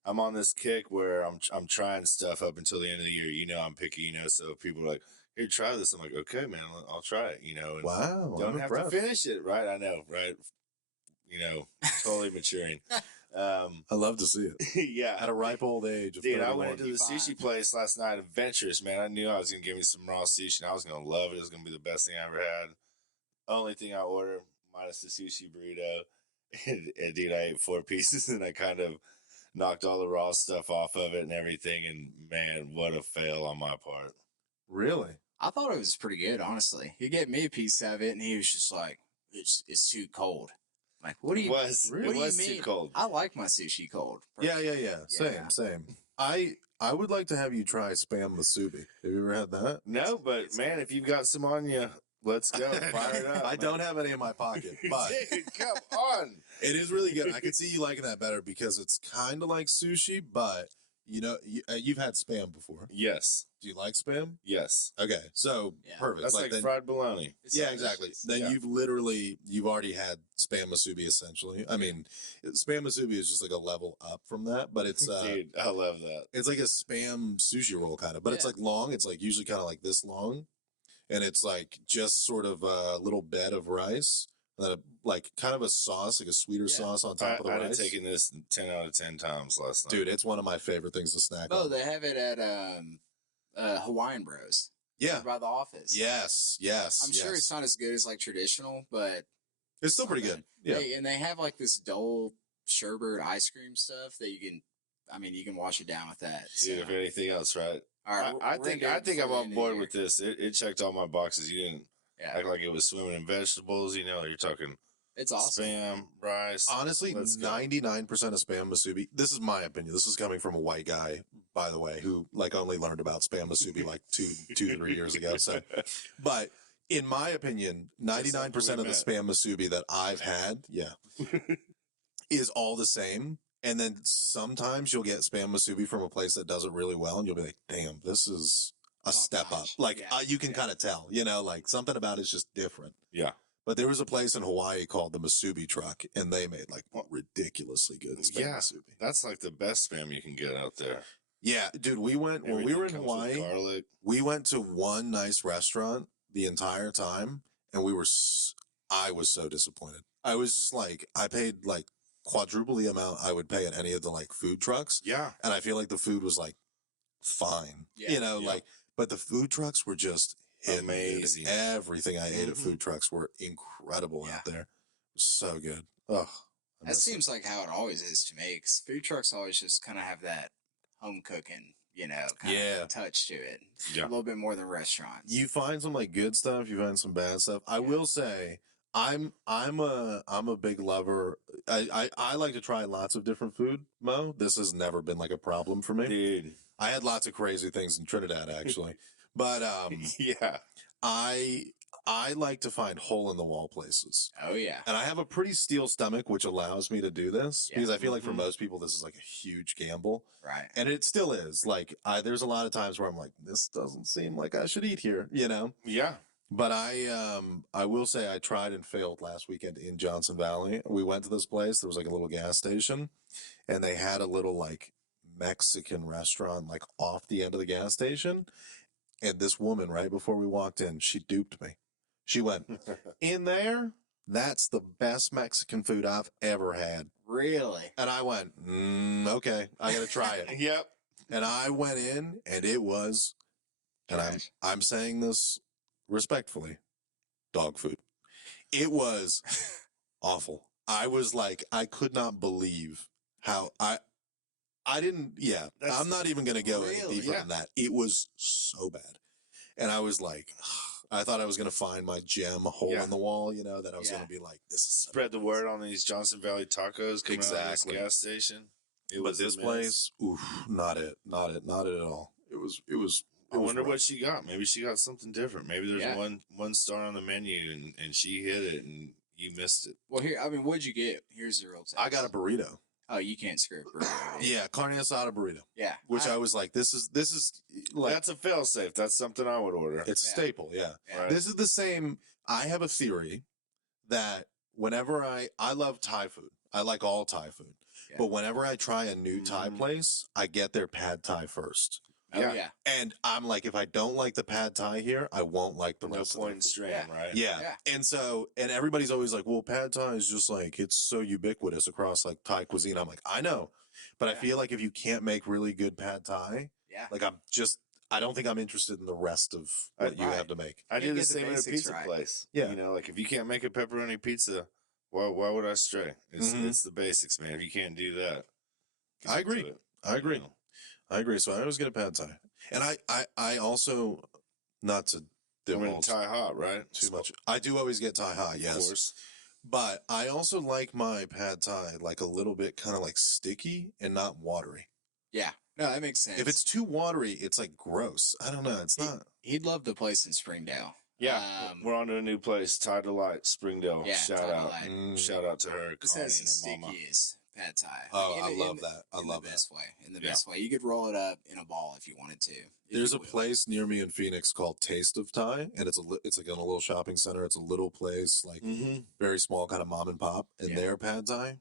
I'm on this kick where I'm trying stuff up until the end of the year. You know, I'm picky, you know, so people are like, here, try this. I'm like, okay, man, I'll try it, you know. And wow. Don't have to finish it, right? I know, right? You know, totally maturing. I love to see it. Yeah. At a ripe old age. Of Dude, 31. I went into the sushi place last night, Adventurous, man. I knew I was going to give me some raw sushi, and I was going to love it. It was going to be the best thing I ever had. Only thing I ordered, minus the sushi burrito. And dude, I ate 4 pieces, and I kind of knocked all the raw stuff off of it and everything. And, man, what a fail on my part. Really? I thought it was pretty good, honestly. He gave me a piece of it, and he was just like, it's too cold. Like, what do you mean? Too cold. I like my sushi cold. Personally. Yeah. Same. I would like to have you try Spam Musubi. Have you ever had that? No, but man, if you've got some on you, let's go. Fire it up. I don't have any in my pocket, but dude, come on. It is really good. I can see you liking that better because it's kind of like sushi, but you know, you've had Spam before. Yes. Do you like Spam? Yes. Okay, so perfect. That's like fried bologna. Yeah, exactly. Then you've already had Spam Musubi essentially. I mean, Spam Musubi is just like a level up from that, but it's dude, I love that. It's like a Spam sushi roll kind of, but it's like long. It's like usually kind of like this long, and it's like just sort of a little bed of rice. Like kind of a sauce, like a sweeter sauce on top of the rice. I'd have taken this 10 out of 10 times last night. Dude, it's one of my favorite things to snack on. Oh, they have it at Hawaiian Bros. Yeah. By the office. Yes. I'm sure it's not as good as like traditional, but it's still pretty good. Yeah. And they have like this Dole sherbet ice cream stuff that you can wash it down with that. Dude, if anything else, right? All right. I think I'm on board with this. It checked all my boxes. You didn't act like it was swimming in vegetables, you know, you're talking It's awesome. Spam, rice. Honestly, Let's go. 99% of spam musubi. This is my opinion. This is coming from a white guy, by the way, who like only learned about spam musubi like 3 years ago. So, but in my opinion, 99% of the spam musubi that I've had, is all the same. And then sometimes you'll get spam musubi from a place that does it really well, and you'll be like, "Damn, this is a step up." Like you can kind of tell, like something about it's just different. Yeah. But there was a place in Hawaii called the Musubi Truck, and they made like ridiculously good spam musubi. That's like the best spam you can get out there. Yeah, dude, when we were in Hawaii, we went to one nice restaurant the entire time, and I was so disappointed. I was just like, I paid like quadruple the amount I would pay at any of the like food trucks. Yeah. And I feel like the food was like fine, like, but the food trucks were just amazing. Everything I ate at food trucks were incredible out there. It was so good. Oh, that seems like how it always is to me. 'Cause food trucks always just kind of have that home cooking, kind of touch to it. A little bit more than restaurants. You find some like good stuff. You find some bad stuff. I will say, I'm a big lover. I like to try lots of different food, Mo. This has never been like a problem for me. Dude. I had lots of crazy things in Trinidad actually. But I like to find hole in the wall places. Oh yeah. And I have a pretty steel stomach, which allows me to do this because I feel like for most people this is like a huge gamble. Right. And it still is. Like there's a lot of times where I'm like, this doesn't seem like I should eat here, Yeah. But I will say I tried and failed last weekend in Johnson Valley. We went to this place. There was like a little gas station, and they had a little like Mexican restaurant like off the end of the gas station. And this woman, right before we walked in, she duped me. She went, "In there, that's the best Mexican food I've ever had." Really? And I went, "Okay, I got to try it." Yep. And I went in, and it was, and I'm saying this respectfully, dog food. It was awful. I was like, I could not believe how I didn't, I'm not even going to go any deeper than that. It was so bad. And I was like, I thought I was going to find my gem hole in the wall, that I was going to be like, this is spread the word on these Johnson Valley tacos coming out of this gas station. But this place, not it at all. It was. I wonder what she got. Maybe she got something different. Maybe there's one star on the menu and she hit it and you missed it. Well, what'd you get? Here's the real test. I got a burrito. Oh, you can't screw a burrito. Yeah, carne asada burrito. Yeah. Which I was like, this is like, that's a fail safe. That's something I would order. It's a staple, Right. This is the same. I have a theory that whenever I love Thai food. I like all Thai food. Yeah. But whenever I try a new Thai place, I get their pad Thai first. Oh, yeah. And I'm like, if I don't like the pad Thai here, I won't like the rest of the food. Stream, right? Yeah. And everybody's always like, well, pad Thai is just like, it's so ubiquitous across like Thai cuisine. I'm like, I know. But I feel like if you can't make really good pad Thai, like I don't think I'm interested in the rest of what you have to make. I do the same at a pizza place. Yeah. Like if you can't make a pepperoni pizza, why would I stray? It's the basics, man. If you can't do that. I agree. I agree. So I always get a pad Thai. And I also, not to divulge Thai hot, right? Too much. I do always get Thai hot, yes. Of course. But I also like my pad Thai like a little bit kind of like sticky and not watery. Yeah. No, that makes sense. If it's too watery, it's like gross. I don't know. It's not. He'd love the place in Springdale. Yeah, we're on to a new place, Thai Delight, Springdale. Yeah, shout out. Shout out to her, Connie and her mama. Pad Thai. Oh, I love that. I love that. In the best way. You could roll it up in a ball if you wanted to. There's a place near me in Phoenix called Taste of Thai, and it's like in a little shopping center. It's a little place, like very small, kind of mom and pop, and their pad Thai,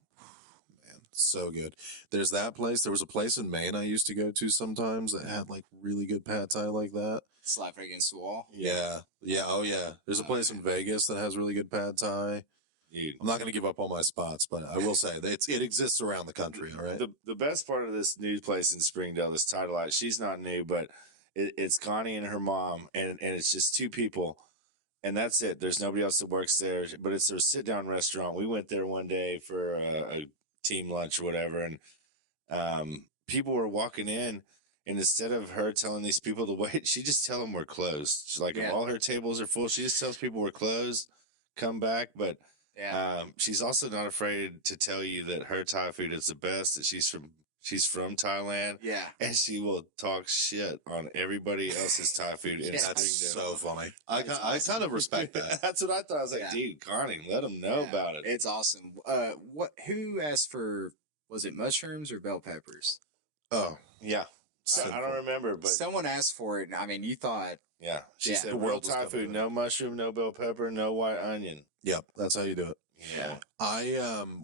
man, so good. There's that place. There was a place in Maine I used to go to sometimes that had like really good pad Thai like that. Slap it against the wall. Yeah. Oh yeah. There's a place in Vegas that has really good pad Thai. I'm not going to give up all my spots, but I will say that it exists around the country. All right. The best part of this new place in Springdale, this Thai Delight, she's not new, but it's Connie and her mom, and it's just two people, and that's it. There's nobody else that works there, but it's their sit down restaurant. We went there one day for a team lunch or whatever, and people were walking in, and instead of her telling these people to wait, she just tell them we're closed. She's like, if all her tables are full, she just tells people we're closed, come back, but Yeah. She's also not afraid to tell you that her Thai food is the best. That she's from Thailand. Yeah. And she will talk shit on everybody else's Thai food. And Yeah. That's spring so dinner. funny. I That's kind of respect that. That's what I thought. I was like, Yeah. dude, Connie, let them know about it. It's awesome. Who asked for, was it mushrooms or bell peppers? Oh, Yeah. I don't remember, but Someone asked for it. I mean, you thought, yeah. She Yeah. said The real world was Thai coming food, to no mushroom, no bell pepper, no white onion. yep, that's how you do it. Yeah.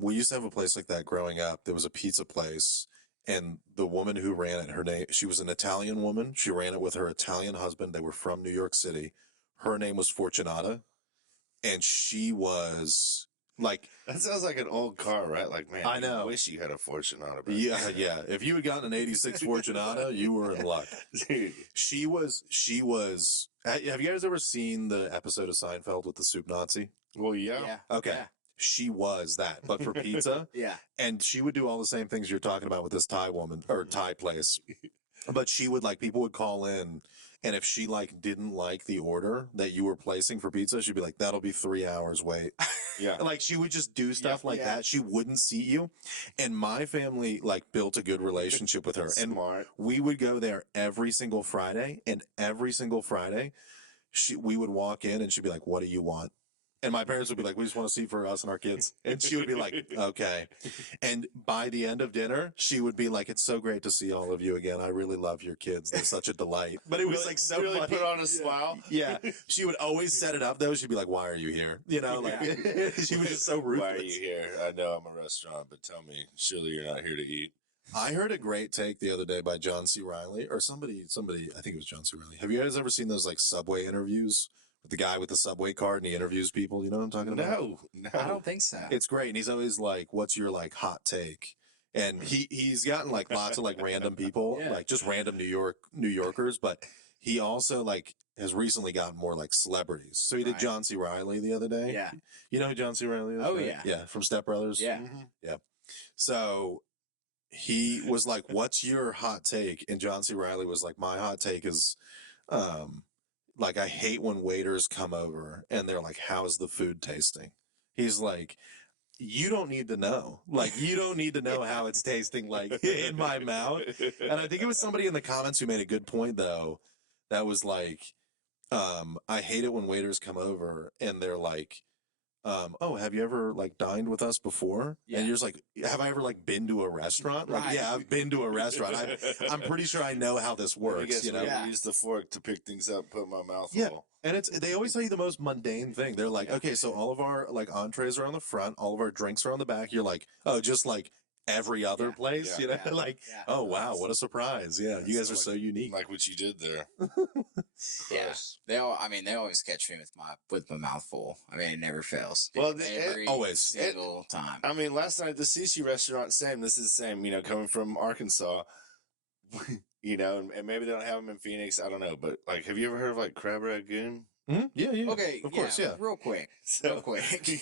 We used to have a place like that growing up. There was a pizza place, and the woman who ran it, she was an Italian woman. She ran it with her Italian husband. They were from New York City. Her name was Fortunata, and she was like, That sounds like an old car, right? Like, man, I know. wish you had a Fortunato. yeah. If you had gotten an '86 Fortunata, you were in luck. Dude. She was. Have you guys ever seen the episode of Seinfeld with the soup Nazi? Well, yeah. yeah. Okay. Yeah. She was that, but for pizza. Yeah. And she would do all the same things you're talking about with this Thai woman or Thai place. But she would people would call in, and if she didn't like the order that you were placing for pizza, she'd be like, "That'll be 3 hours wait." Yeah. She would just do stuff like that. She wouldn't see you. And my family built a good relationship with her. And Smart. we would go there every single Friday, and every single Friday we would walk in and she'd be like, "What do you want?" And my parents would be like, "We just want to see for us and our kids." And she would be like, "Okay." And by the end of dinner, she would be like, "It's so great to see all of you again. I really love your kids. They're such a delight." But it was Really, so really funny. put on a smile. Yeah. She would always set it up though. She'd be like, "Why are you here?" She was just so ruthless. Why are you here? I know I'm a restaurant, but tell me, surely you're not here to eat. I heard a great take the other day by John C. Reilly or somebody, I think it was John C. Reilly. Have you guys ever seen those Subway interviews with the guy with the Subway card and he interviews people? You know what I'm talking about? No. I don't think so. It's great. And he's always like, "What's your hot take?" And he's gotten lots of random people, Yeah. Just random New Yorkers, but he also has recently gotten more celebrities. So he did Right. John C. Reilly the other day. Yeah. You know who John C. Reilly is? Oh, right? yeah. Yeah, from Step Brothers. Yeah. So he was like, "What's your hot take?" And John C. Reilly was like, "My hot take is, I hate when waiters come over and they're like, 'How's the food tasting?'" He's like, "You don't need to know. You don't need to know how it's tasting in my mouth." And I think it was somebody in the comments who made a good point though. That was "I hate it when waiters come over and they're like, oh, have you ever dined with us before?" Yeah. And you're just like, "Have I ever been to a restaurant?" Right. Yeah, I've been to a restaurant. I'm pretty sure I know how this works. You know? I use the fork to pick things up, put in my mouth. Yeah. And they always tell you the most mundane thing. They're like, "Okay, so all of our entrees are on the front, all of our drinks are on the back." You're like, "Oh, just every other place," Yeah. "Oh wow, what a surprise!" Yeah, you guys are so unique. Like what you did there. Yeah. They always catch me with my mouth full. I mean, it never fails. Well, Every always. single time. I mean, last night at the sushi restaurant, same. This is the same. Coming from Arkansas, and maybe they don't have them in Phoenix. I don't know, but have you ever heard of crab ragoon? Mhm. Yeah. Okay. Of course, yeah. Real quick. So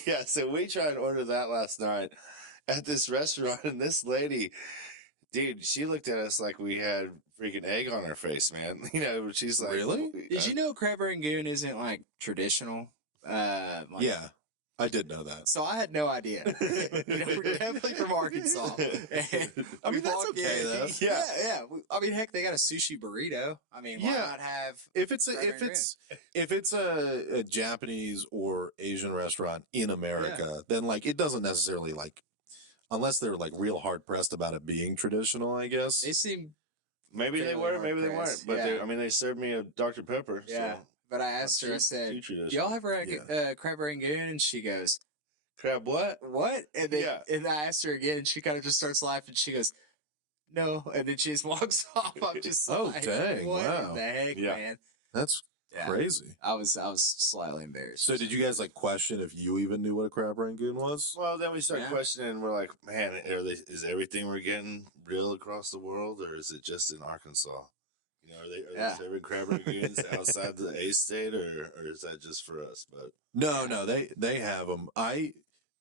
yeah, so we tried to order that last night at this restaurant, and this lady, dude, she looked at us like we had freaking egg on our face, man. She's like, Really? Did you know crab rangoon isn't traditional? Yeah, I did know that. So I had no idea. We're definitely from Arkansas. And I mean, we that's walk okay, in- though. Yeah. I mean, heck, they got a sushi burrito. I mean, why Yeah. not have? If it's crab if it's a Japanese or Asian restaurant in America, then it doesn't necessarily unless they're real hard pressed about it being traditional, I guess. They seem maybe they fairly were, maybe they weren't. hard-pressed. But Yeah. they served me a Dr. Pepper. yeah. So But I asked her. I too said, traditional. "Do y'all have crab rangoon?" And she goes, Crab what? "What?" And then and I asked her again, and she kind of just starts laughing. She goes, "No," and then she just walks off. I'm just Oh, like, dang, what wow. in the heck, Yeah. man? That's Yeah. crazy. I was slightly embarrassed. So did you guys question if you even knew what a crab rangoon was? Well, then we start Yeah. questioning. We're like, man, is everything we're getting real across the world, or is it just in Arkansas? Are they Yeah. serving crab rangoons outside the A state, or is that just for us? But No, they have them.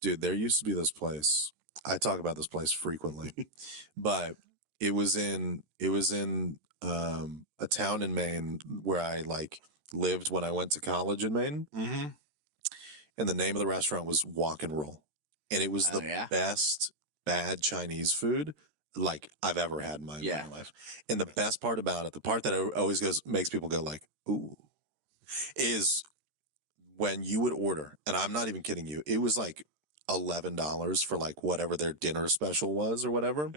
Dude, there used to be this place. I talk about this place frequently, but it was in a town in Maine where I lived when I went to college in Maine, mm-hmm. and the name of the restaurant was Walk and Roll, and it was Oh, the yeah? best bad Chinese food like I've ever had in my Yeah. entire life. And the best part about it, the part that always makes people go like, "Ooh," is when you would order, and I'm not even kidding you, it was like $11 for like whatever their dinner special was or whatever.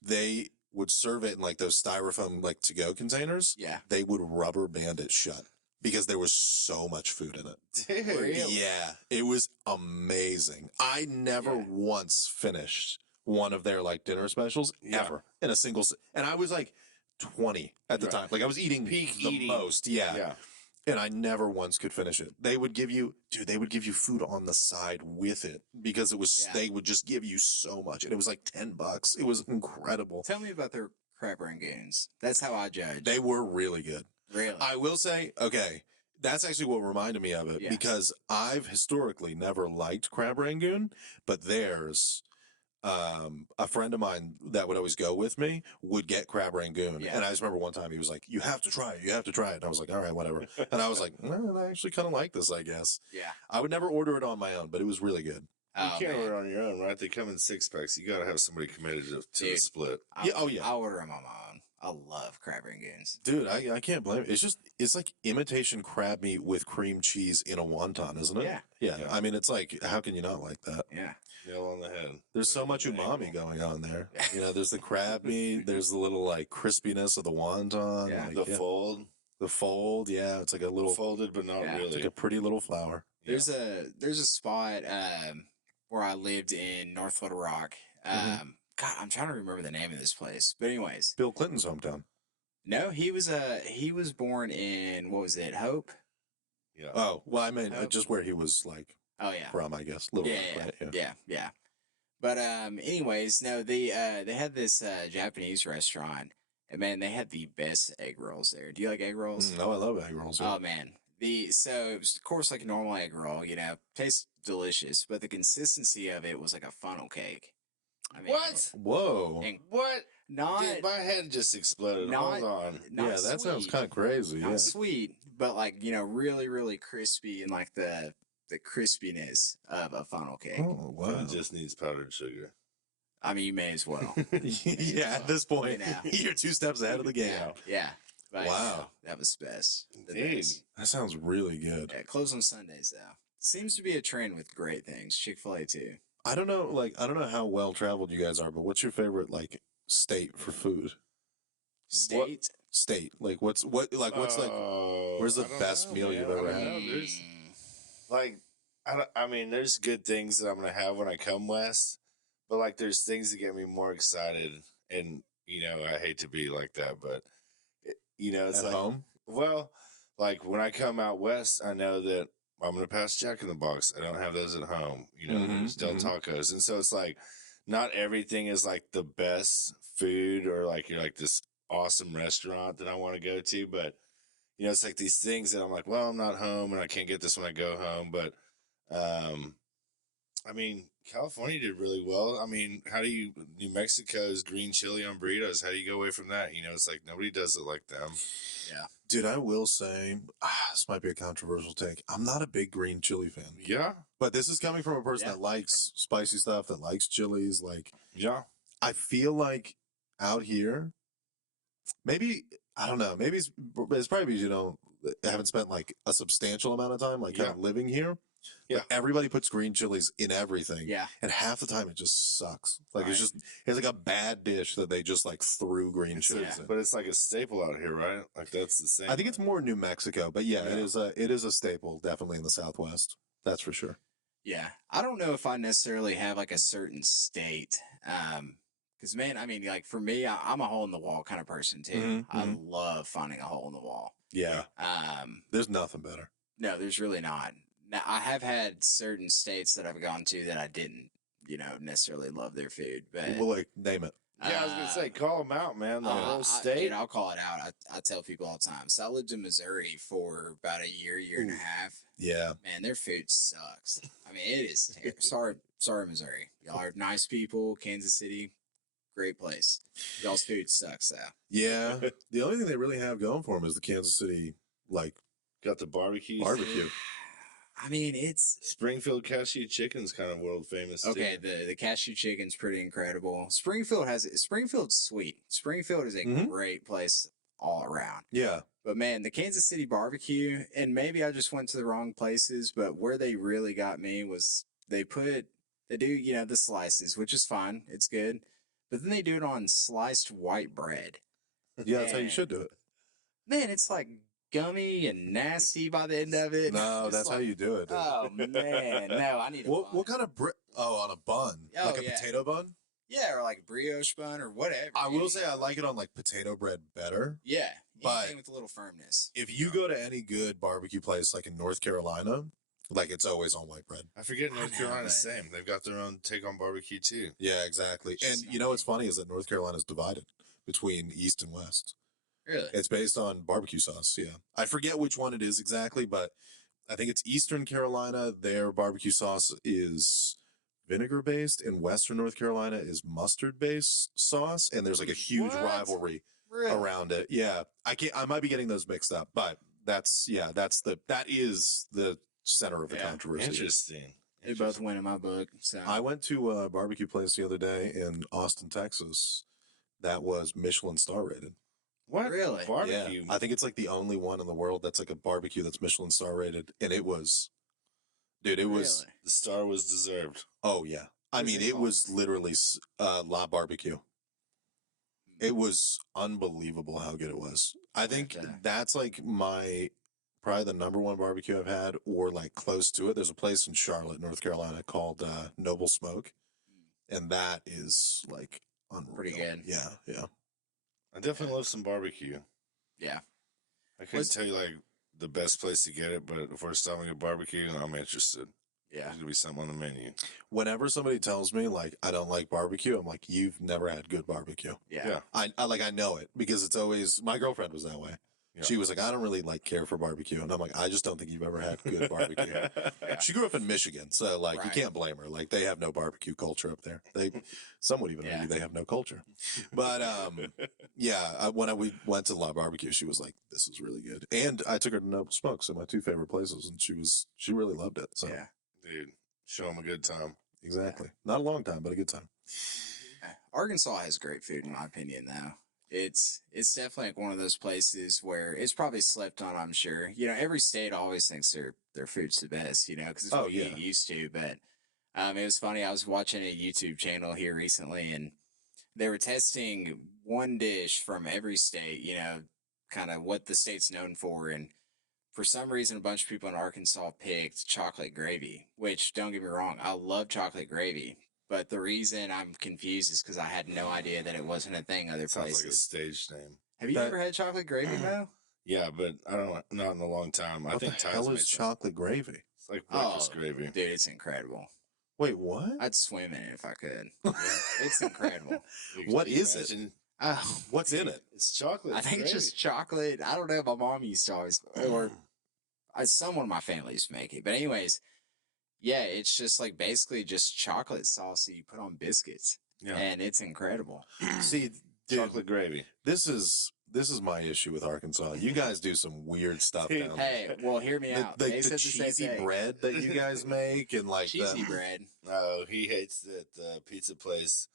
They would serve it in like those styrofoam like to-go containers. Yeah. They would rubber band it shut because there was so much food in it. Dude. Really? Yeah, it was amazing. I never Yeah. once finished one of their like dinner specials Yeah. ever in a single. And I was like 20 at the Right. time. Like I was eating Peak the eating. most. Yeah. Yeah. And I never once could finish it. They would give you, dude, they would give you food on the side with it because it was, Yeah. they would just give you so much. And it was like $10. It was incredible. Tell me about their crab rangoons. That's how I judge. They were really good. really. I will say, okay, that's actually what reminded me of it Yeah. because I've historically never liked crab rangoon, but there's a friend of mine that would always go with me would get crab rangoon. Yeah. And I just remember one time he was like, you have to try it. You have to try it. And I was like, all right, whatever. And I was like, I actually kind of like this, I guess. yeah. I would never order it on my own, but it was really good. You Oh, can't man. order on your own, right? They come in 6-packs. You got to have somebody committed to the Dude. split. Yeah, oh, yeah. I'll order them on my own. I love crab rangoons. Dude, I can't blame it. It's like imitation crab meat with cream cheese in a wonton, isn't it? Yeah. Yeah. Yeah. I mean, it's like, how can you not like that? Yeah. Nail on the head. There's so much umami going on there. You know, there's the crab meat, there's the little like crispiness of the wonton. Yeah. like, The fold. The fold, yeah. It's like a little, Folded, but not Yeah. it's really. like a pretty little flower. There's a spot where I lived in North Little Rock. Mhm. God, I'm trying to remember the name of this place. But anyways, Bill Clinton's hometown. no, he was born in, what was it, Hope? Yeah. Oh, well, I mean, Oh. just where he was like Oh yeah. from, I guess. Little Yeah, Rock, right? yeah. But anyways, no, they had this Japanese restaurant, and man, they had the best egg rolls there. Do you like egg rolls? Oh, I love egg rolls. Yeah. Oh man, so it was, of course, like a normal egg roll, tastes delicious, but the consistency of it was like a funnel cake. I mean, What? Whoa. and What? not Dude, my head just exploded. not- Hold on. not Yeah, that sounds sweet. kind of crazy. Not Yeah. sweet, but like really, really crispy, and like the crispiness of a funnel cake. Oh, wow. It just needs powdered sugar. I mean, you may as well. Yeah, at this point, You know. you're 2 steps ahead of the game. Yeah. But, Wow. that was best. The Indeed. best. That sounds really good. Yeah, closed on Sundays though. Seems to be a trend with great things. Chick-fil-A too. I don't know how well traveled you guys are, but what's your favorite like state for food? State. State, like what's like where's the I don't best know, meal man. you've I ever don't had? know. There's like I mean, there's good things that I'm gonna have when I come west, but like there's things that get me more excited, and I hate to be like that, but it's At like home? well, like when I come out west, I know that I'm gonna pass Jack in the Box. I don't have those at home. There's Del Tacos, and so it's like not everything is like the best food or like you're like this awesome restaurant that I want to go to, but it's like these things that I'm like, well, I'm not home and I can't get this when I go home, but I mean, California did really well. I mean, New Mexico's green chili on burritos, how do you go away from that? It's like nobody does it like them. Yeah. Dude, I will say this might be a controversial take. I'm not a big green chili fan, Yeah. but this is coming from a person Yeah. that likes spicy stuff, that likes chilies. Like, Yeah. I feel like out here, maybe I don't know. Maybe it's probably because haven't spent like a substantial amount of time like kind of living here. Yeah. But everybody puts green chilies in everything. Yeah. And half the time it just sucks. Like Right. it's like a bad dish that they just like threw green chilies in. But it's like a staple out here, right? Like that's the same. I think it's more New Mexico, but yeah, Yeah. it is a staple definitely in the Southwest. That's for sure. Yeah. I don't know if I necessarily have like a certain state. Because man, I mean, like for me, I'm a hole in the wall kind of person too. Mhm, I mhm. love finding a hole in the wall. Yeah. There's nothing better. No, there's really not. Now, I have had certain states that I've gone to that I didn't, necessarily love their food, but Well, like name it. Yeah, I was gonna say, call them out, man. The whole Dude, state. I'll call it out. I tell people all the time. So I lived in Missouri for about a year and a Ooh. half. Yeah. Man, their food sucks. I mean, it is terrible. Sorry, Missouri. Y'all are nice people. Kansas City, great place. Y'all's food sucks though. Yeah. The only thing they really have going for them is the Kansas City like Got the barbecues. barbecue. I mean, it's Springfield cashew chicken's kind of world famous okay. too. The cashew chicken's pretty incredible. Springfield's sweet. Springfield is a Mhm. great place all around. Yeah. But man, the Kansas City barbecue, and maybe I just went to the wrong places, but where they really got me was they do, the slices, which is fine. It's good. But then they do it on sliced white bread. Yeah, that's how you And, should do it. Man, it's like gummy and nasty by the end of it. No, Just that's how like, you do it. Dude. Oh man, no, I need a bun. What kind of bread? Oh, on a bun, Oh, like a yeah. potato bun. Yeah, or like brioche bun or whatever. I will say I like it on like potato bread better. Yeah, but anything with a little firmness. If you go to any good barbecue place like in North Carolina, like it's always on white bread. I forget I North know, Carolina's but- same. They've got their own take on barbecue too. Yeah, exactly. And you know what's funny is that North Carolina's divided between East and West. Really? It's based on barbecue sauce. Yeah, I forget which one it is exactly, but I think it's Eastern Carolina. Their barbecue sauce is vinegar based, and Western North Carolina is mustard based sauce. And there's like a huge What? rivalry Really? around it. Yeah, I might be getting those mixed up, but that is the center of the Yeah, controversy. Interesting. They both win in my book. So I went to a barbecue place the other day in Austin, Texas. That was Michelin star rated. What? Really? Barbecue? Yeah, I think it's like the only one in the world that's like a barbecue that's Michelin star rated, and it was, dude, it was. Really? The star was deserved. Oh yeah, I What is mean it it called? was literally La Barbecue. It was unbelievable how good it was. I think Okay. that's like probably the number one barbecue I've had, or like close to it. There's a place in Charlotte, North Carolina called Noble Smoke, and that is like unreal. Pretty good. Yeah, yeah. I definitely love some barbecue. Yeah. I couldn't tell you like the best place to get it, but if we're stopping at barbecue, I'm interested. Yeah. There's gonna be something on the menu. Whenever somebody tells me like I don't like barbecue, I'm like, you've never had good barbecue. Yeah. I know it because it's always my girlfriend was that way. Yeah. She was like, I don't really like care for barbecue, and I'm like, I just don't think you've ever had good barbecue. Yeah. She grew up in Michigan, so like you Right. can't blame her. Like they have no barbecue culture up there. Some would even Yeah. argue they have no culture. But when we went to La Barbecue, she was like, this is really good, and I took her to Noble Smoke, so my two favorite places, and she really loved it. So Yeah. Dude, show them a good time. exactly, not a long time, but a good time. Arkansas has great food, in my opinion, though. It's definitely like one of those places where it's probably slept on, I'm sure. Every state always thinks their food's the best, because it's Oh, what you yeah. get used to. But it was funny. I was watching a YouTube channel here recently, and they were testing one dish from every state, kind of what the state's known for. And for some reason, a bunch of people in Arkansas picked chocolate gravy, which, don't get me wrong, I love chocolate gravy. But the reason I'm confused is because I had no idea that it wasn't a thing other Sounds like a places. stage name. Have you That- ever had chocolate gravy, Mo? Yeah, but I don't. Not in a long time. I What think the Ty's hell made is some. chocolate gravy? It's like breakfast Oh, gravy. Dude, it's incredible. Wait, what? I'd swim in it if I could. It's incredible. What Can you is it? imagine? Oh, What's in it? It's chocolate. I think it's gravy. just chocolate. I don't know. My mom used to always, or someone in my family used to make it. But anyways, yeah, it's just like basically just chocolate sauce that you put on biscuits, Yeah. and it's incredible. See, dude, chocolate gravy. this is my issue with Arkansas. You guys do some weird stuff Hey, down there. Hey, well, hear me out. The, They the said the same cheesy thing. bread that you guys make, and like Cheesy the bread. No, he hates that the pizza place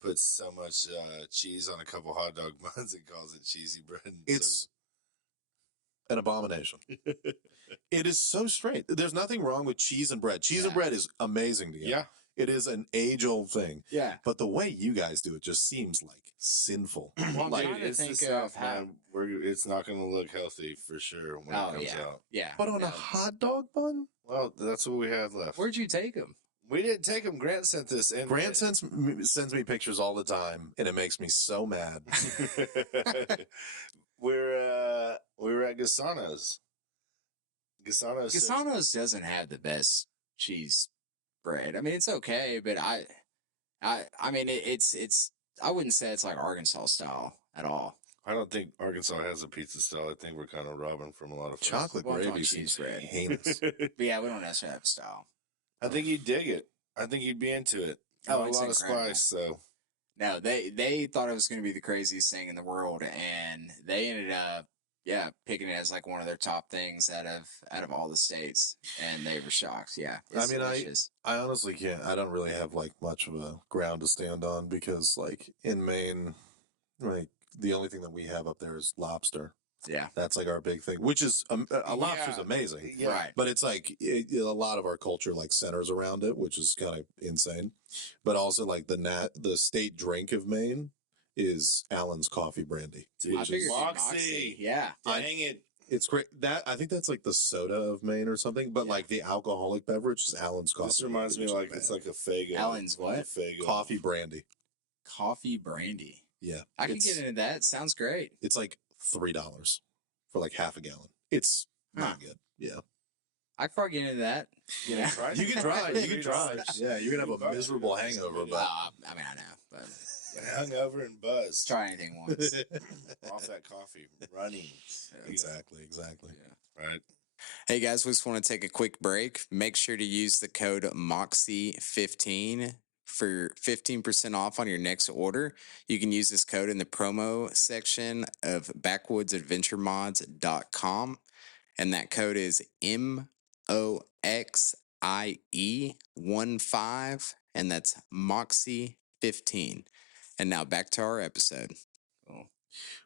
puts so much cheese on a couple hot dog buns and calls it cheesy bread. It's an abomination. It is so strange. There's nothing wrong with cheese and bread. Cheese and Yeah. bread is amazing together. yeah. It is an age-old thing. Yeah. But the way you guys do it just seems like sinful. Well, I'm like, trying to it's the think South, of how. man. It's not going to look healthy for sure when it Oh comes yeah, out. yeah. but on No. a hot dog bun? Well, that's what we had left. Where'd you take them? We didn't take them. Grant sent this in. Grant sends me pictures all the time, and it makes me so mad. we were at Gasano's. Gasano's. Gasano's doesn't have the best cheese bread. I mean, it's okay, but I mean, it's. I wouldn't say it's like Arkansas style at all. I don't think Arkansas has a pizza style. I think we're kind of robbing from a lot of Chocolate Well, I'm gravy talking seems cheese bread. heinous. But yeah, we don't necessarily have a style. I think you'd dig it. I think you'd be into it. Oh, Not a it's lot incredible. of spice, so No, they thought it was going to be the craziest thing in the world, and they ended up. picking it as like one of their top things out of all the states, and they were shocked. Yeah, I it's mean, delicious. I honestly can't. I don't really have like much of a ground to stand on because like in Maine, like the only thing that we have up there is lobster. Yeah, That's like our big thing, which is a lobster's Yeah. amazing. Yeah. right. But it's like a lot of our culture like centers around it, which is kind of insane. But also like the state drink of Maine is Allen's coffee brandy. Dude, I figured it'd be Moxie. Yeah, Dang it. It's great. That I think that's like the soda of Maine or something. But Yeah. like the alcoholic beverage is Allen's coffee. This reminds me brandy, like which is it's like a Fago. Allen's what? A Fago. coffee brandy. coffee brandy. Yeah, I could get into that. Sounds great. It's like $3 for like half a gallon. It's not good. Yeah, I could probably get into that. You know, you can try. You can try. $3. Yeah, you're gonna have a $3. miserable hangover, but I mean, I know, but Hungover and buzzed. try anything once. Off that coffee. Running. exactly. Right. Hey guys, we just want to take a quick break. Make sure to use the code MOXIE15 for 15% off on your next order. You can use this code in the promo section of backwoodsadventuremods.com. And that code is MOXIE15. And that's MOXIE15. And now back to our episode.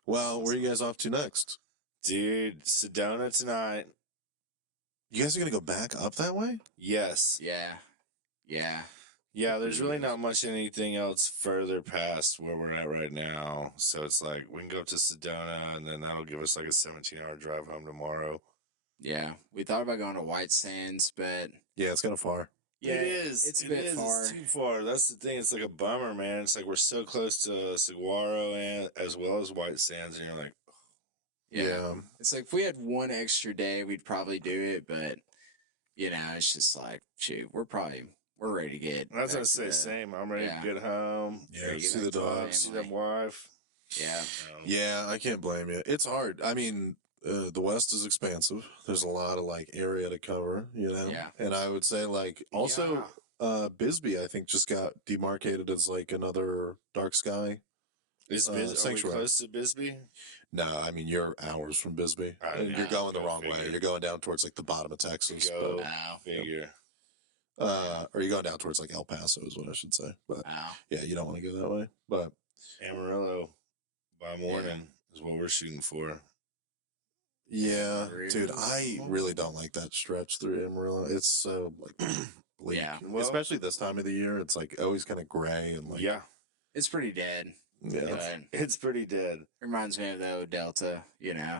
Well, where are you guys off to next? Dude, Sedona tonight. You guys are gonna go back up that way? Yes. Yeah. Yeah, there's really not much anything else further past where we're at right now. So it's like we can go up to Sedona and then that'll give us like a 17-hour drive home tomorrow. Yeah. We thought about going to White Sands, but Yeah, it's kind of far. yeah, it is. It's a bit far. It's too far. That's the thing. It's like a bummer, man. It's like we're so close to Saguaro and as well as White Sands, and you're like, Yeah. It's like if we had one extra day, we'd probably do it, but it's just like, shoot, we're ready to get. that's what I back say. to Same. I'm ready yeah. to get home. Yeah, Ready to see get the back to dog. family. See that wife. Yeah. Yeah, I can't blame you. It's hard. I mean, the West is expansive. There's a lot of like area to cover, Yeah. And I would say like also Bisbee, I think just got demarcated as like another dark sky. Is Are we sanctuary. close to Bisbee? No, I mean you're hours from Bisbee. And yeah, you're going the go wrong way. figure. You're going down towards like the bottom of Texas. Go Wow. figure. Or you're going down towards like El Paso is what I should say. But Wow. yeah, you don't want to go that way. But Amarillo by morning is what we're shooting for. yeah, dude, Amarillo. I really don't like that stretch through Amarillo. It's so like bleak. Yeah. Well- Especially this time of the year. It's like always kind of gray and like Yeah, It's pretty dead. yeah. But it's pretty dead. reminds me of the O Delta,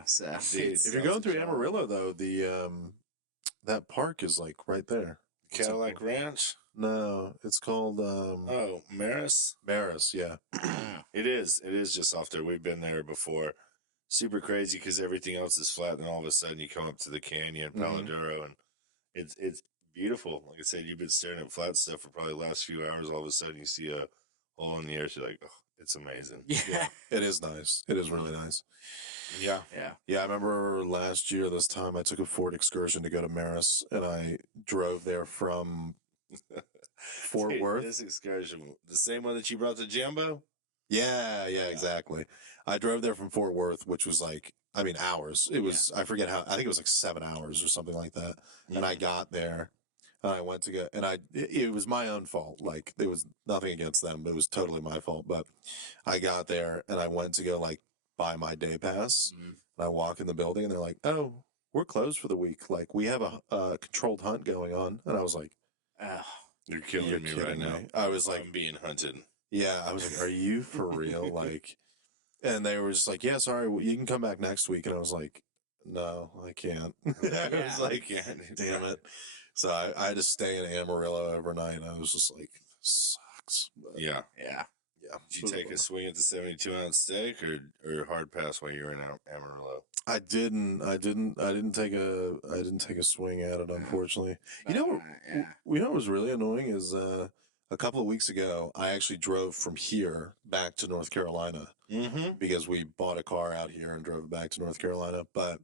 so Dude, it's- If you're going through Amarillo though, the that park is like right there. What's that Cadillac called? Ranch. No, it's called Oh, Maris. Maris, yeah. Wow. It is. It is just off there. We've been there before. Super crazy because everything else is flat, and all of a sudden you come up to the canyon, Paladuro, and it's beautiful. Like I said, you've been staring at flat stuff for probably the last few hours. All of a sudden you see a hole in the earth. You're like, oh, it's amazing. Yeah. It is nice. It is really nice. Yeah. Yeah. Yeah, I remember last year this time I took a Ford excursion to go to Maris, and I drove there from Fort Dude, Worth. This excursion, the same one that you brought to Jumbo. Yeah, exactly. I drove there from Fort Worth, which was like, I mean, hours. It was, I forget how, I think it was like 7 hours or something like that. And I got there and I went to go, and it was my own fault. Like, there was nothing against them. It was totally my fault. But I got there and I went to go like buy my day pass. Mhm. And I walk in the building and they're like, oh, we're closed for the week. Like, we have a controlled hunt going on. And I was like, You're killing you're me kidding right now. me. I was like, I'm being hunted. yeah, I was like, are you for real? Like, and they were just like, yeah, sorry, you can come back next week. And I was like, no, I can't. I was like, damn it. So I had to stay in Amarillo overnight. And I was just like, this sucks. But Yeah. Yeah. yeah. Did you take a swing at the 72-ounce steak or hard pass while you were in Amarillo? I didn't take a swing at it, unfortunately. You know, Yeah. you know what was really annoying is a couple of weeks ago, I actually drove from here back to North Carolina Mm-hmm. because we bought a car out here and drove it back to North Carolina. But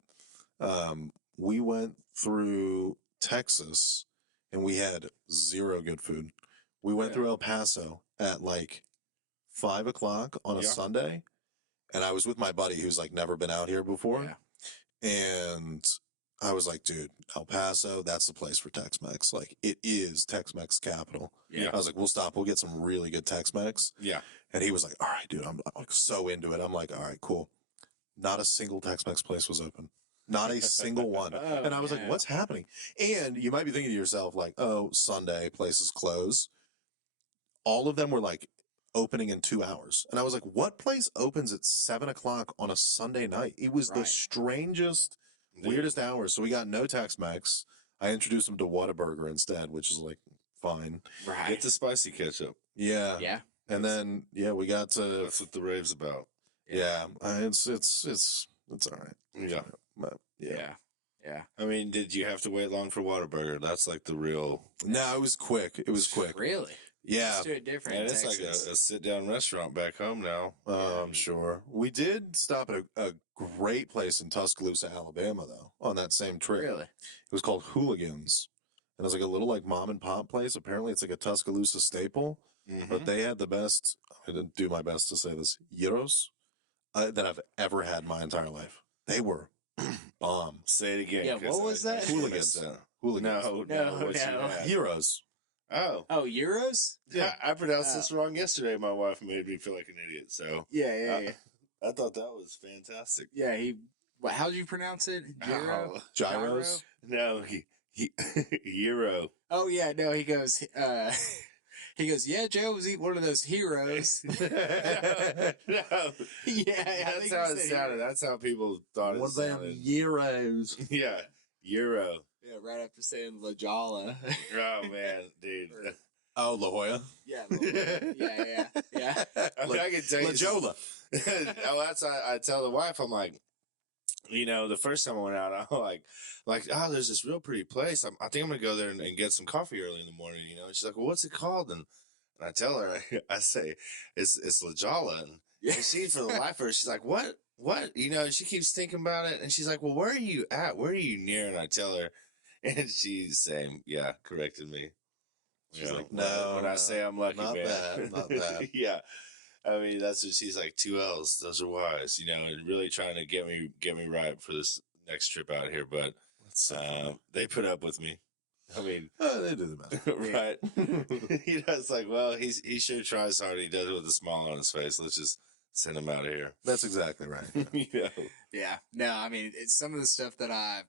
we went through Texas and we had zero good food. We went through El Paso at like 5 o'clock on a Yeah. Sunday, and I was with my buddy who's like never been out here before. Yeah. And I was like, dude, El Paso, that's the place for Tex-Mex. Like, it is Tex-Mex capital. Yeah. I was like, we'll stop. We'll get some really good Tex-Mex. Yeah. And he was like, all right, dude, I'm like so into it. I'm like, all right, cool. Not a single Tex-Mex place was open. Not a single one. Oh, And I was like, what's happening? And you might be thinking to yourself, like, oh, Sunday, places close. All of them were like opening in 2 hours. And I was like, what place opens at 7 o'clock on a Sunday night? It was the Right. strangest, weirdest hours. So we got no Tex-Mex. I introduced him to Whataburger instead, which is like fine. Right. Get the spicy ketchup. Yeah. Yeah. And then, yeah, we got to, That's what the rave's about. yeah, it's all right. Yeah. But, yeah. Yeah. Yeah. I mean, did you have to wait long for Whataburger? That's like the real. No, it was quick. It was quick. Really? Yeah. Let's do it different. Man, in it's like Texas. a sit-down restaurant back home now. I'm sure. We did stop at a great place in Tuscaloosa, Alabama, though, on that same trip. Really? It was called Hooligans. And it was like a little like mom and pop place. Apparently it's like a Tuscaloosa staple. But they had the best, I'm going to do my best to say this, gyros that I've ever had in my entire life. They were bomb. Say it again. Yeah, 'cause what was that? Hooligans. No, Hooligans. no. What you No. had? Gyros. Oh. Oh, euros? Yeah, I pronounced this wrong yesterday. My wife made me feel like an idiot. So Yeah. I thought that was fantastic. Yeah, how'd you pronounce it? Gyro? Oh, Gyros. no, he Euro. Oh, yeah, no, he goes, yeah, Joe was eating one of those heroes. No, Yeah, I that's think how he it said sounded. hero. That's how people thought it One of them sounded. gyros. Yeah, Euro. Yeah, right after saying La Jolla. Oh man, dude. Oh, La Jolla. Yeah. Yeah. I mean, I can tell La you. Jolla. Oh, that's I tell the wife. I'm like, the first time I went out, I'm like, oh, there's this real pretty place. I think I'm gonna go there and get some coffee early in the morning. And she's like, well, what's it called? And I tell her, I say, it's La Jolla. And she, for the life of her, she's like, what? She keeps thinking about it, and she's like, well, where are you at? Where are you near? And I tell her, and she's saying, yeah, corrected me. She's like, no, when I say I'm lucky, not man. bad, not bad. Yeah. I mean, that's what she's like, 2 L's, those are wise, and really trying to get me right for this next trip out here. But they put up with me. I mean, they do the best. right? It's like, well, he sure tries hard. He does it with a smile on his face. Let's just send him out of here. That's exactly right. Yeah. No, I mean, it's some of the stuff that I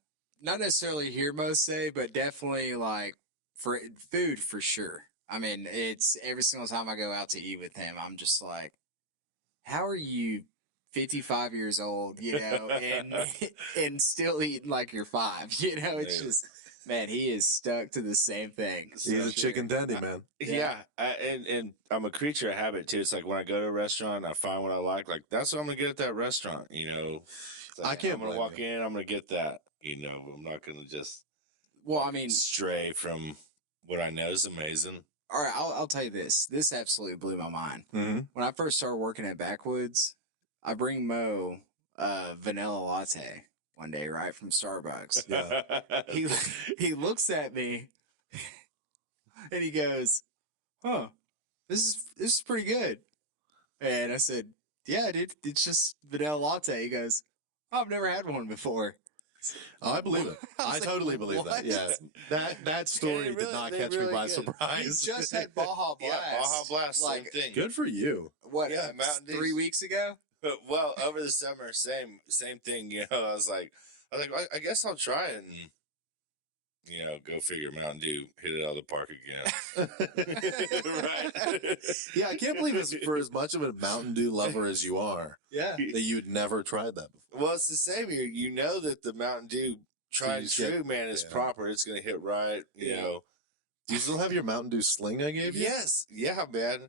not necessarily hear most say, but definitely like for food for sure. I mean, it's every single time I go out to eat with him, I'm just like, how are you 55 years old, and still eating like you're 5? It's just, man, he is stuck to the same thing. He's a chicken dandy, man. Yeah, and I'm a creature of habit too. It's like when I go to a restaurant, I find what I like that's what I'm gonna get at that restaurant. It's like, I can't I'm gonna blame walk you. in, I'm gonna get that. I'm not gonna just Well, I mean, stray from what I know is amazing. all right, I'll tell you this. This absolutely blew my mind. Mm-hmm. When I first started working at Backwoods, I bring Mo a vanilla latte one day, right, from Starbucks. Yeah. He looks at me and he goes, "Huh, this is pretty good." And I said, "Yeah, dude, it's just vanilla latte." He goes, "I've never had one before." Oh, I believe it. I was I like, totally believe "What?" that. Yeah, that story did not they're catch me really by good. He surprise. just had Baja Blast. Yeah, Baja Blast, like same thing. Good for you. what? Yeah, Mountain 3 Dews. weeks ago. Well, over the summer, same thing. I was like, well, I guess I'll try it, and go figure. Mountain Dew hit it out of the park again. Right? Yeah, I can't believe it's for as much of a Mountain Dew lover as you are Yeah. that you'd never tried that before. Well, it's the same here. You know that the Mountain Dew So tried you and just get- true, man, is yeah. proper. It's going to hit right. Do you still have your Mountain Dew sling I gave you? Yes. Yeah, man.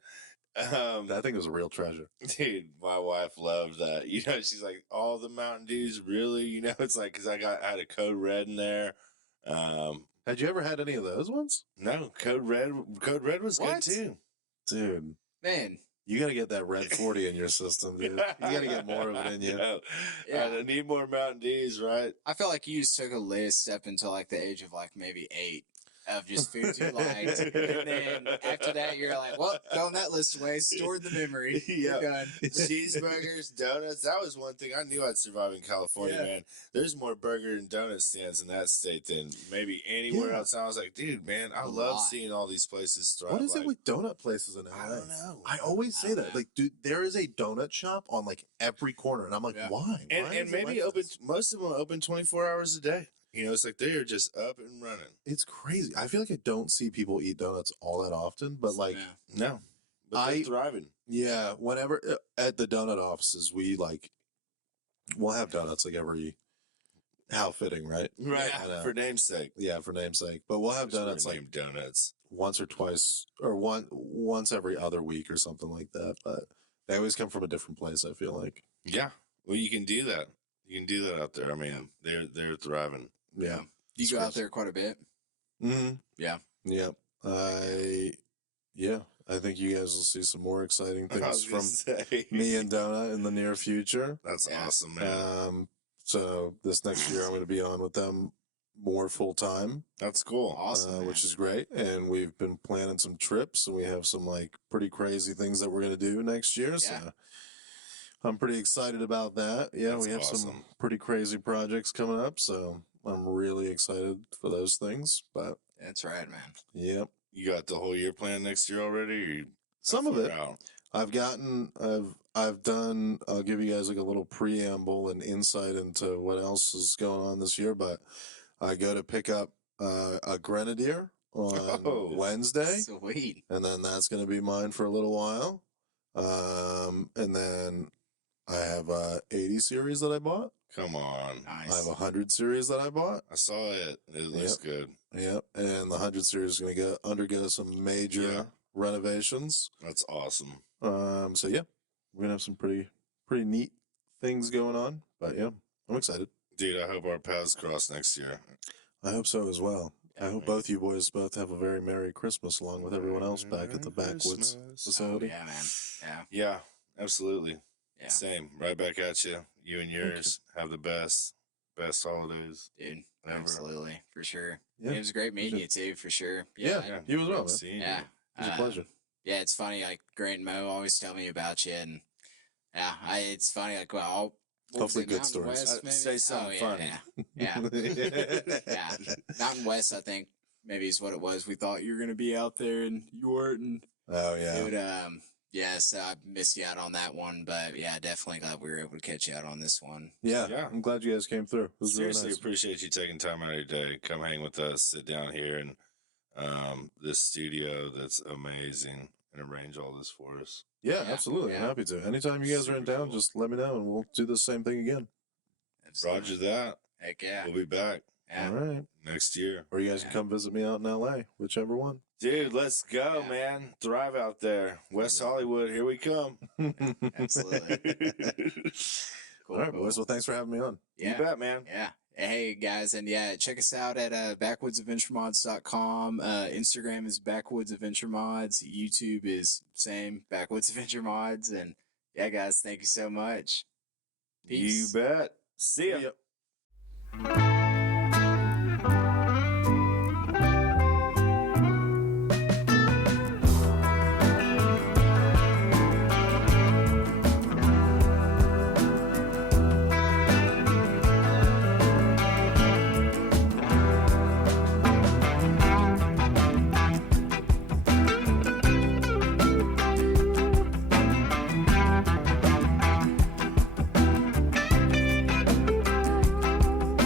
That thing was a real treasure. Dude, my wife loved that. She's like, all the Mountain Dews, really? It's like, because I had a Code Red in there. Had you ever had any of those ones? No, Code Red was What? good too. Dude, Man. you got to get that Red 40 in your system, dude. You got to get more of it in you. No. Yeah. I need more Mountain Dews, right? I feel like you just took a list up until like the age of like maybe 8. of just foods you liked. And then after that, you're like, well, throwing that list away, stored the memory. Yeah. You're done. Cheeseburgers, donuts. That was one thing I knew I'd survive in California, Yeah. man. There's more burger and donut stands in that state than maybe anywhere Yeah. else. And I was like, dude, man, I A love lot. seeing all these places thrive. What is like, it with donut places in LA? I don't know. I always say that. Like, dude, there is a donut shop on like every corner, and I'm like, Yeah. why? And, Why and is it maybe like open. this? Most of them open 24 hours a day. You know, it's like they are just up and running. It's crazy. I feel like I don't see people eat donuts all that often, but like, Yeah. No, but they're thriving. yeah, whenever at the donut offices, we'll have donuts like every. How fitting, right? Right, Yeah. for namesake. Yeah, for namesake. But we'll have donuts like named donuts. once or twice, or once every other week or something like that. But they always come from a different place. I feel like. Yeah, well, you can do that. You can do that out there. I mean, they're thriving. Yeah. You go out there quite a bit. Mm-hmm. Yeah. Yeah. I think you guys will see some more exciting I things was from gonna say. me and Donut in the near future. That's Yeah. awesome, man. So this next year I'm going to be on with them more full time, That's cool. Awesome. which is great. And we've been planning some trips, and we have some like pretty crazy things that we're going to do next year. So Yeah. I'm pretty excited about that. Yeah, That's we have some awesome. pretty crazy projects coming up, so I'm really excited for those things. But That's right, man. yeah, You got the whole year planned next year already? Or you some of far it. out? I've done. I'll give you guys like a little preamble and insight into what else is going on this year. But I go to pick up a grenadier on Oh. Wednesday, Sweet. and then that's going to be mine for a little while. And then I have a 80 series that I bought. Come on. I have Nice. a 100 series that I bought. I saw it. It looks good. Yep, and the 100 series is going to undergo some major Yeah. renovations. That's awesome. So yeah, we're gonna have some pretty neat things going on. But yeah, I'm excited. Dude, I hope our paths cross next year. I hope so as well. I hope man. both you boys have a very Merry Christmas along with everyone else back at the Merry Backwoods Christmas. facility. Yeah, man. Yeah. Yeah, absolutely. Yeah. Same. Right back at you. You and yours. Have the best holidays. Dude. Ever. Absolutely. For sure. Yeah, It was great meeting sure. you too, for sure. Yeah, you as well, Good man. seeing Yeah. you. It was a pleasure. Yeah, it's funny. Like Grant and Mo always tell me about you, and yeah, it's funny. Like, well, what was Hopefully it, good Mountain stories. West, maybe? Say something funny. Yeah, yeah. Mountain West, I think maybe is what it was. We thought you were gonna be out there, and you weren't. And Oh yeah. it would, yeah. So I missed you out on that one, but yeah, definitely glad we were able to catch you out on this one. Yeah, Yeah. I'm glad you guys came through. It was Seriously, really nice. appreciate you taking time out of your day. Come hang with us. Sit down here and this studio that's amazing and arrange all this for us. Yeah, Yeah, absolutely. I'm yeah. happy to. Anytime you guys are in Super town, cool. just let me know and we'll do the same thing again. Roger that. Heck yeah. We'll be back Yeah. All right. next year. Or you guys can come visit me out in LA, whichever one. Dude, let's go, Yeah. man. Thrive out there. West Hollywood, here we come. Absolutely. Cool, All right, cool. boys. Well, thanks for having me on. Yeah. You bet, man. Yeah. Hey guys, and yeah, check us out at backwoodsadventuremods.com. Instagram is backwoodsadventuremods. YouTube is same Backwoods Adventure Mods. And yeah, guys, thank you so much. Peace. You bet. See ya. See ya.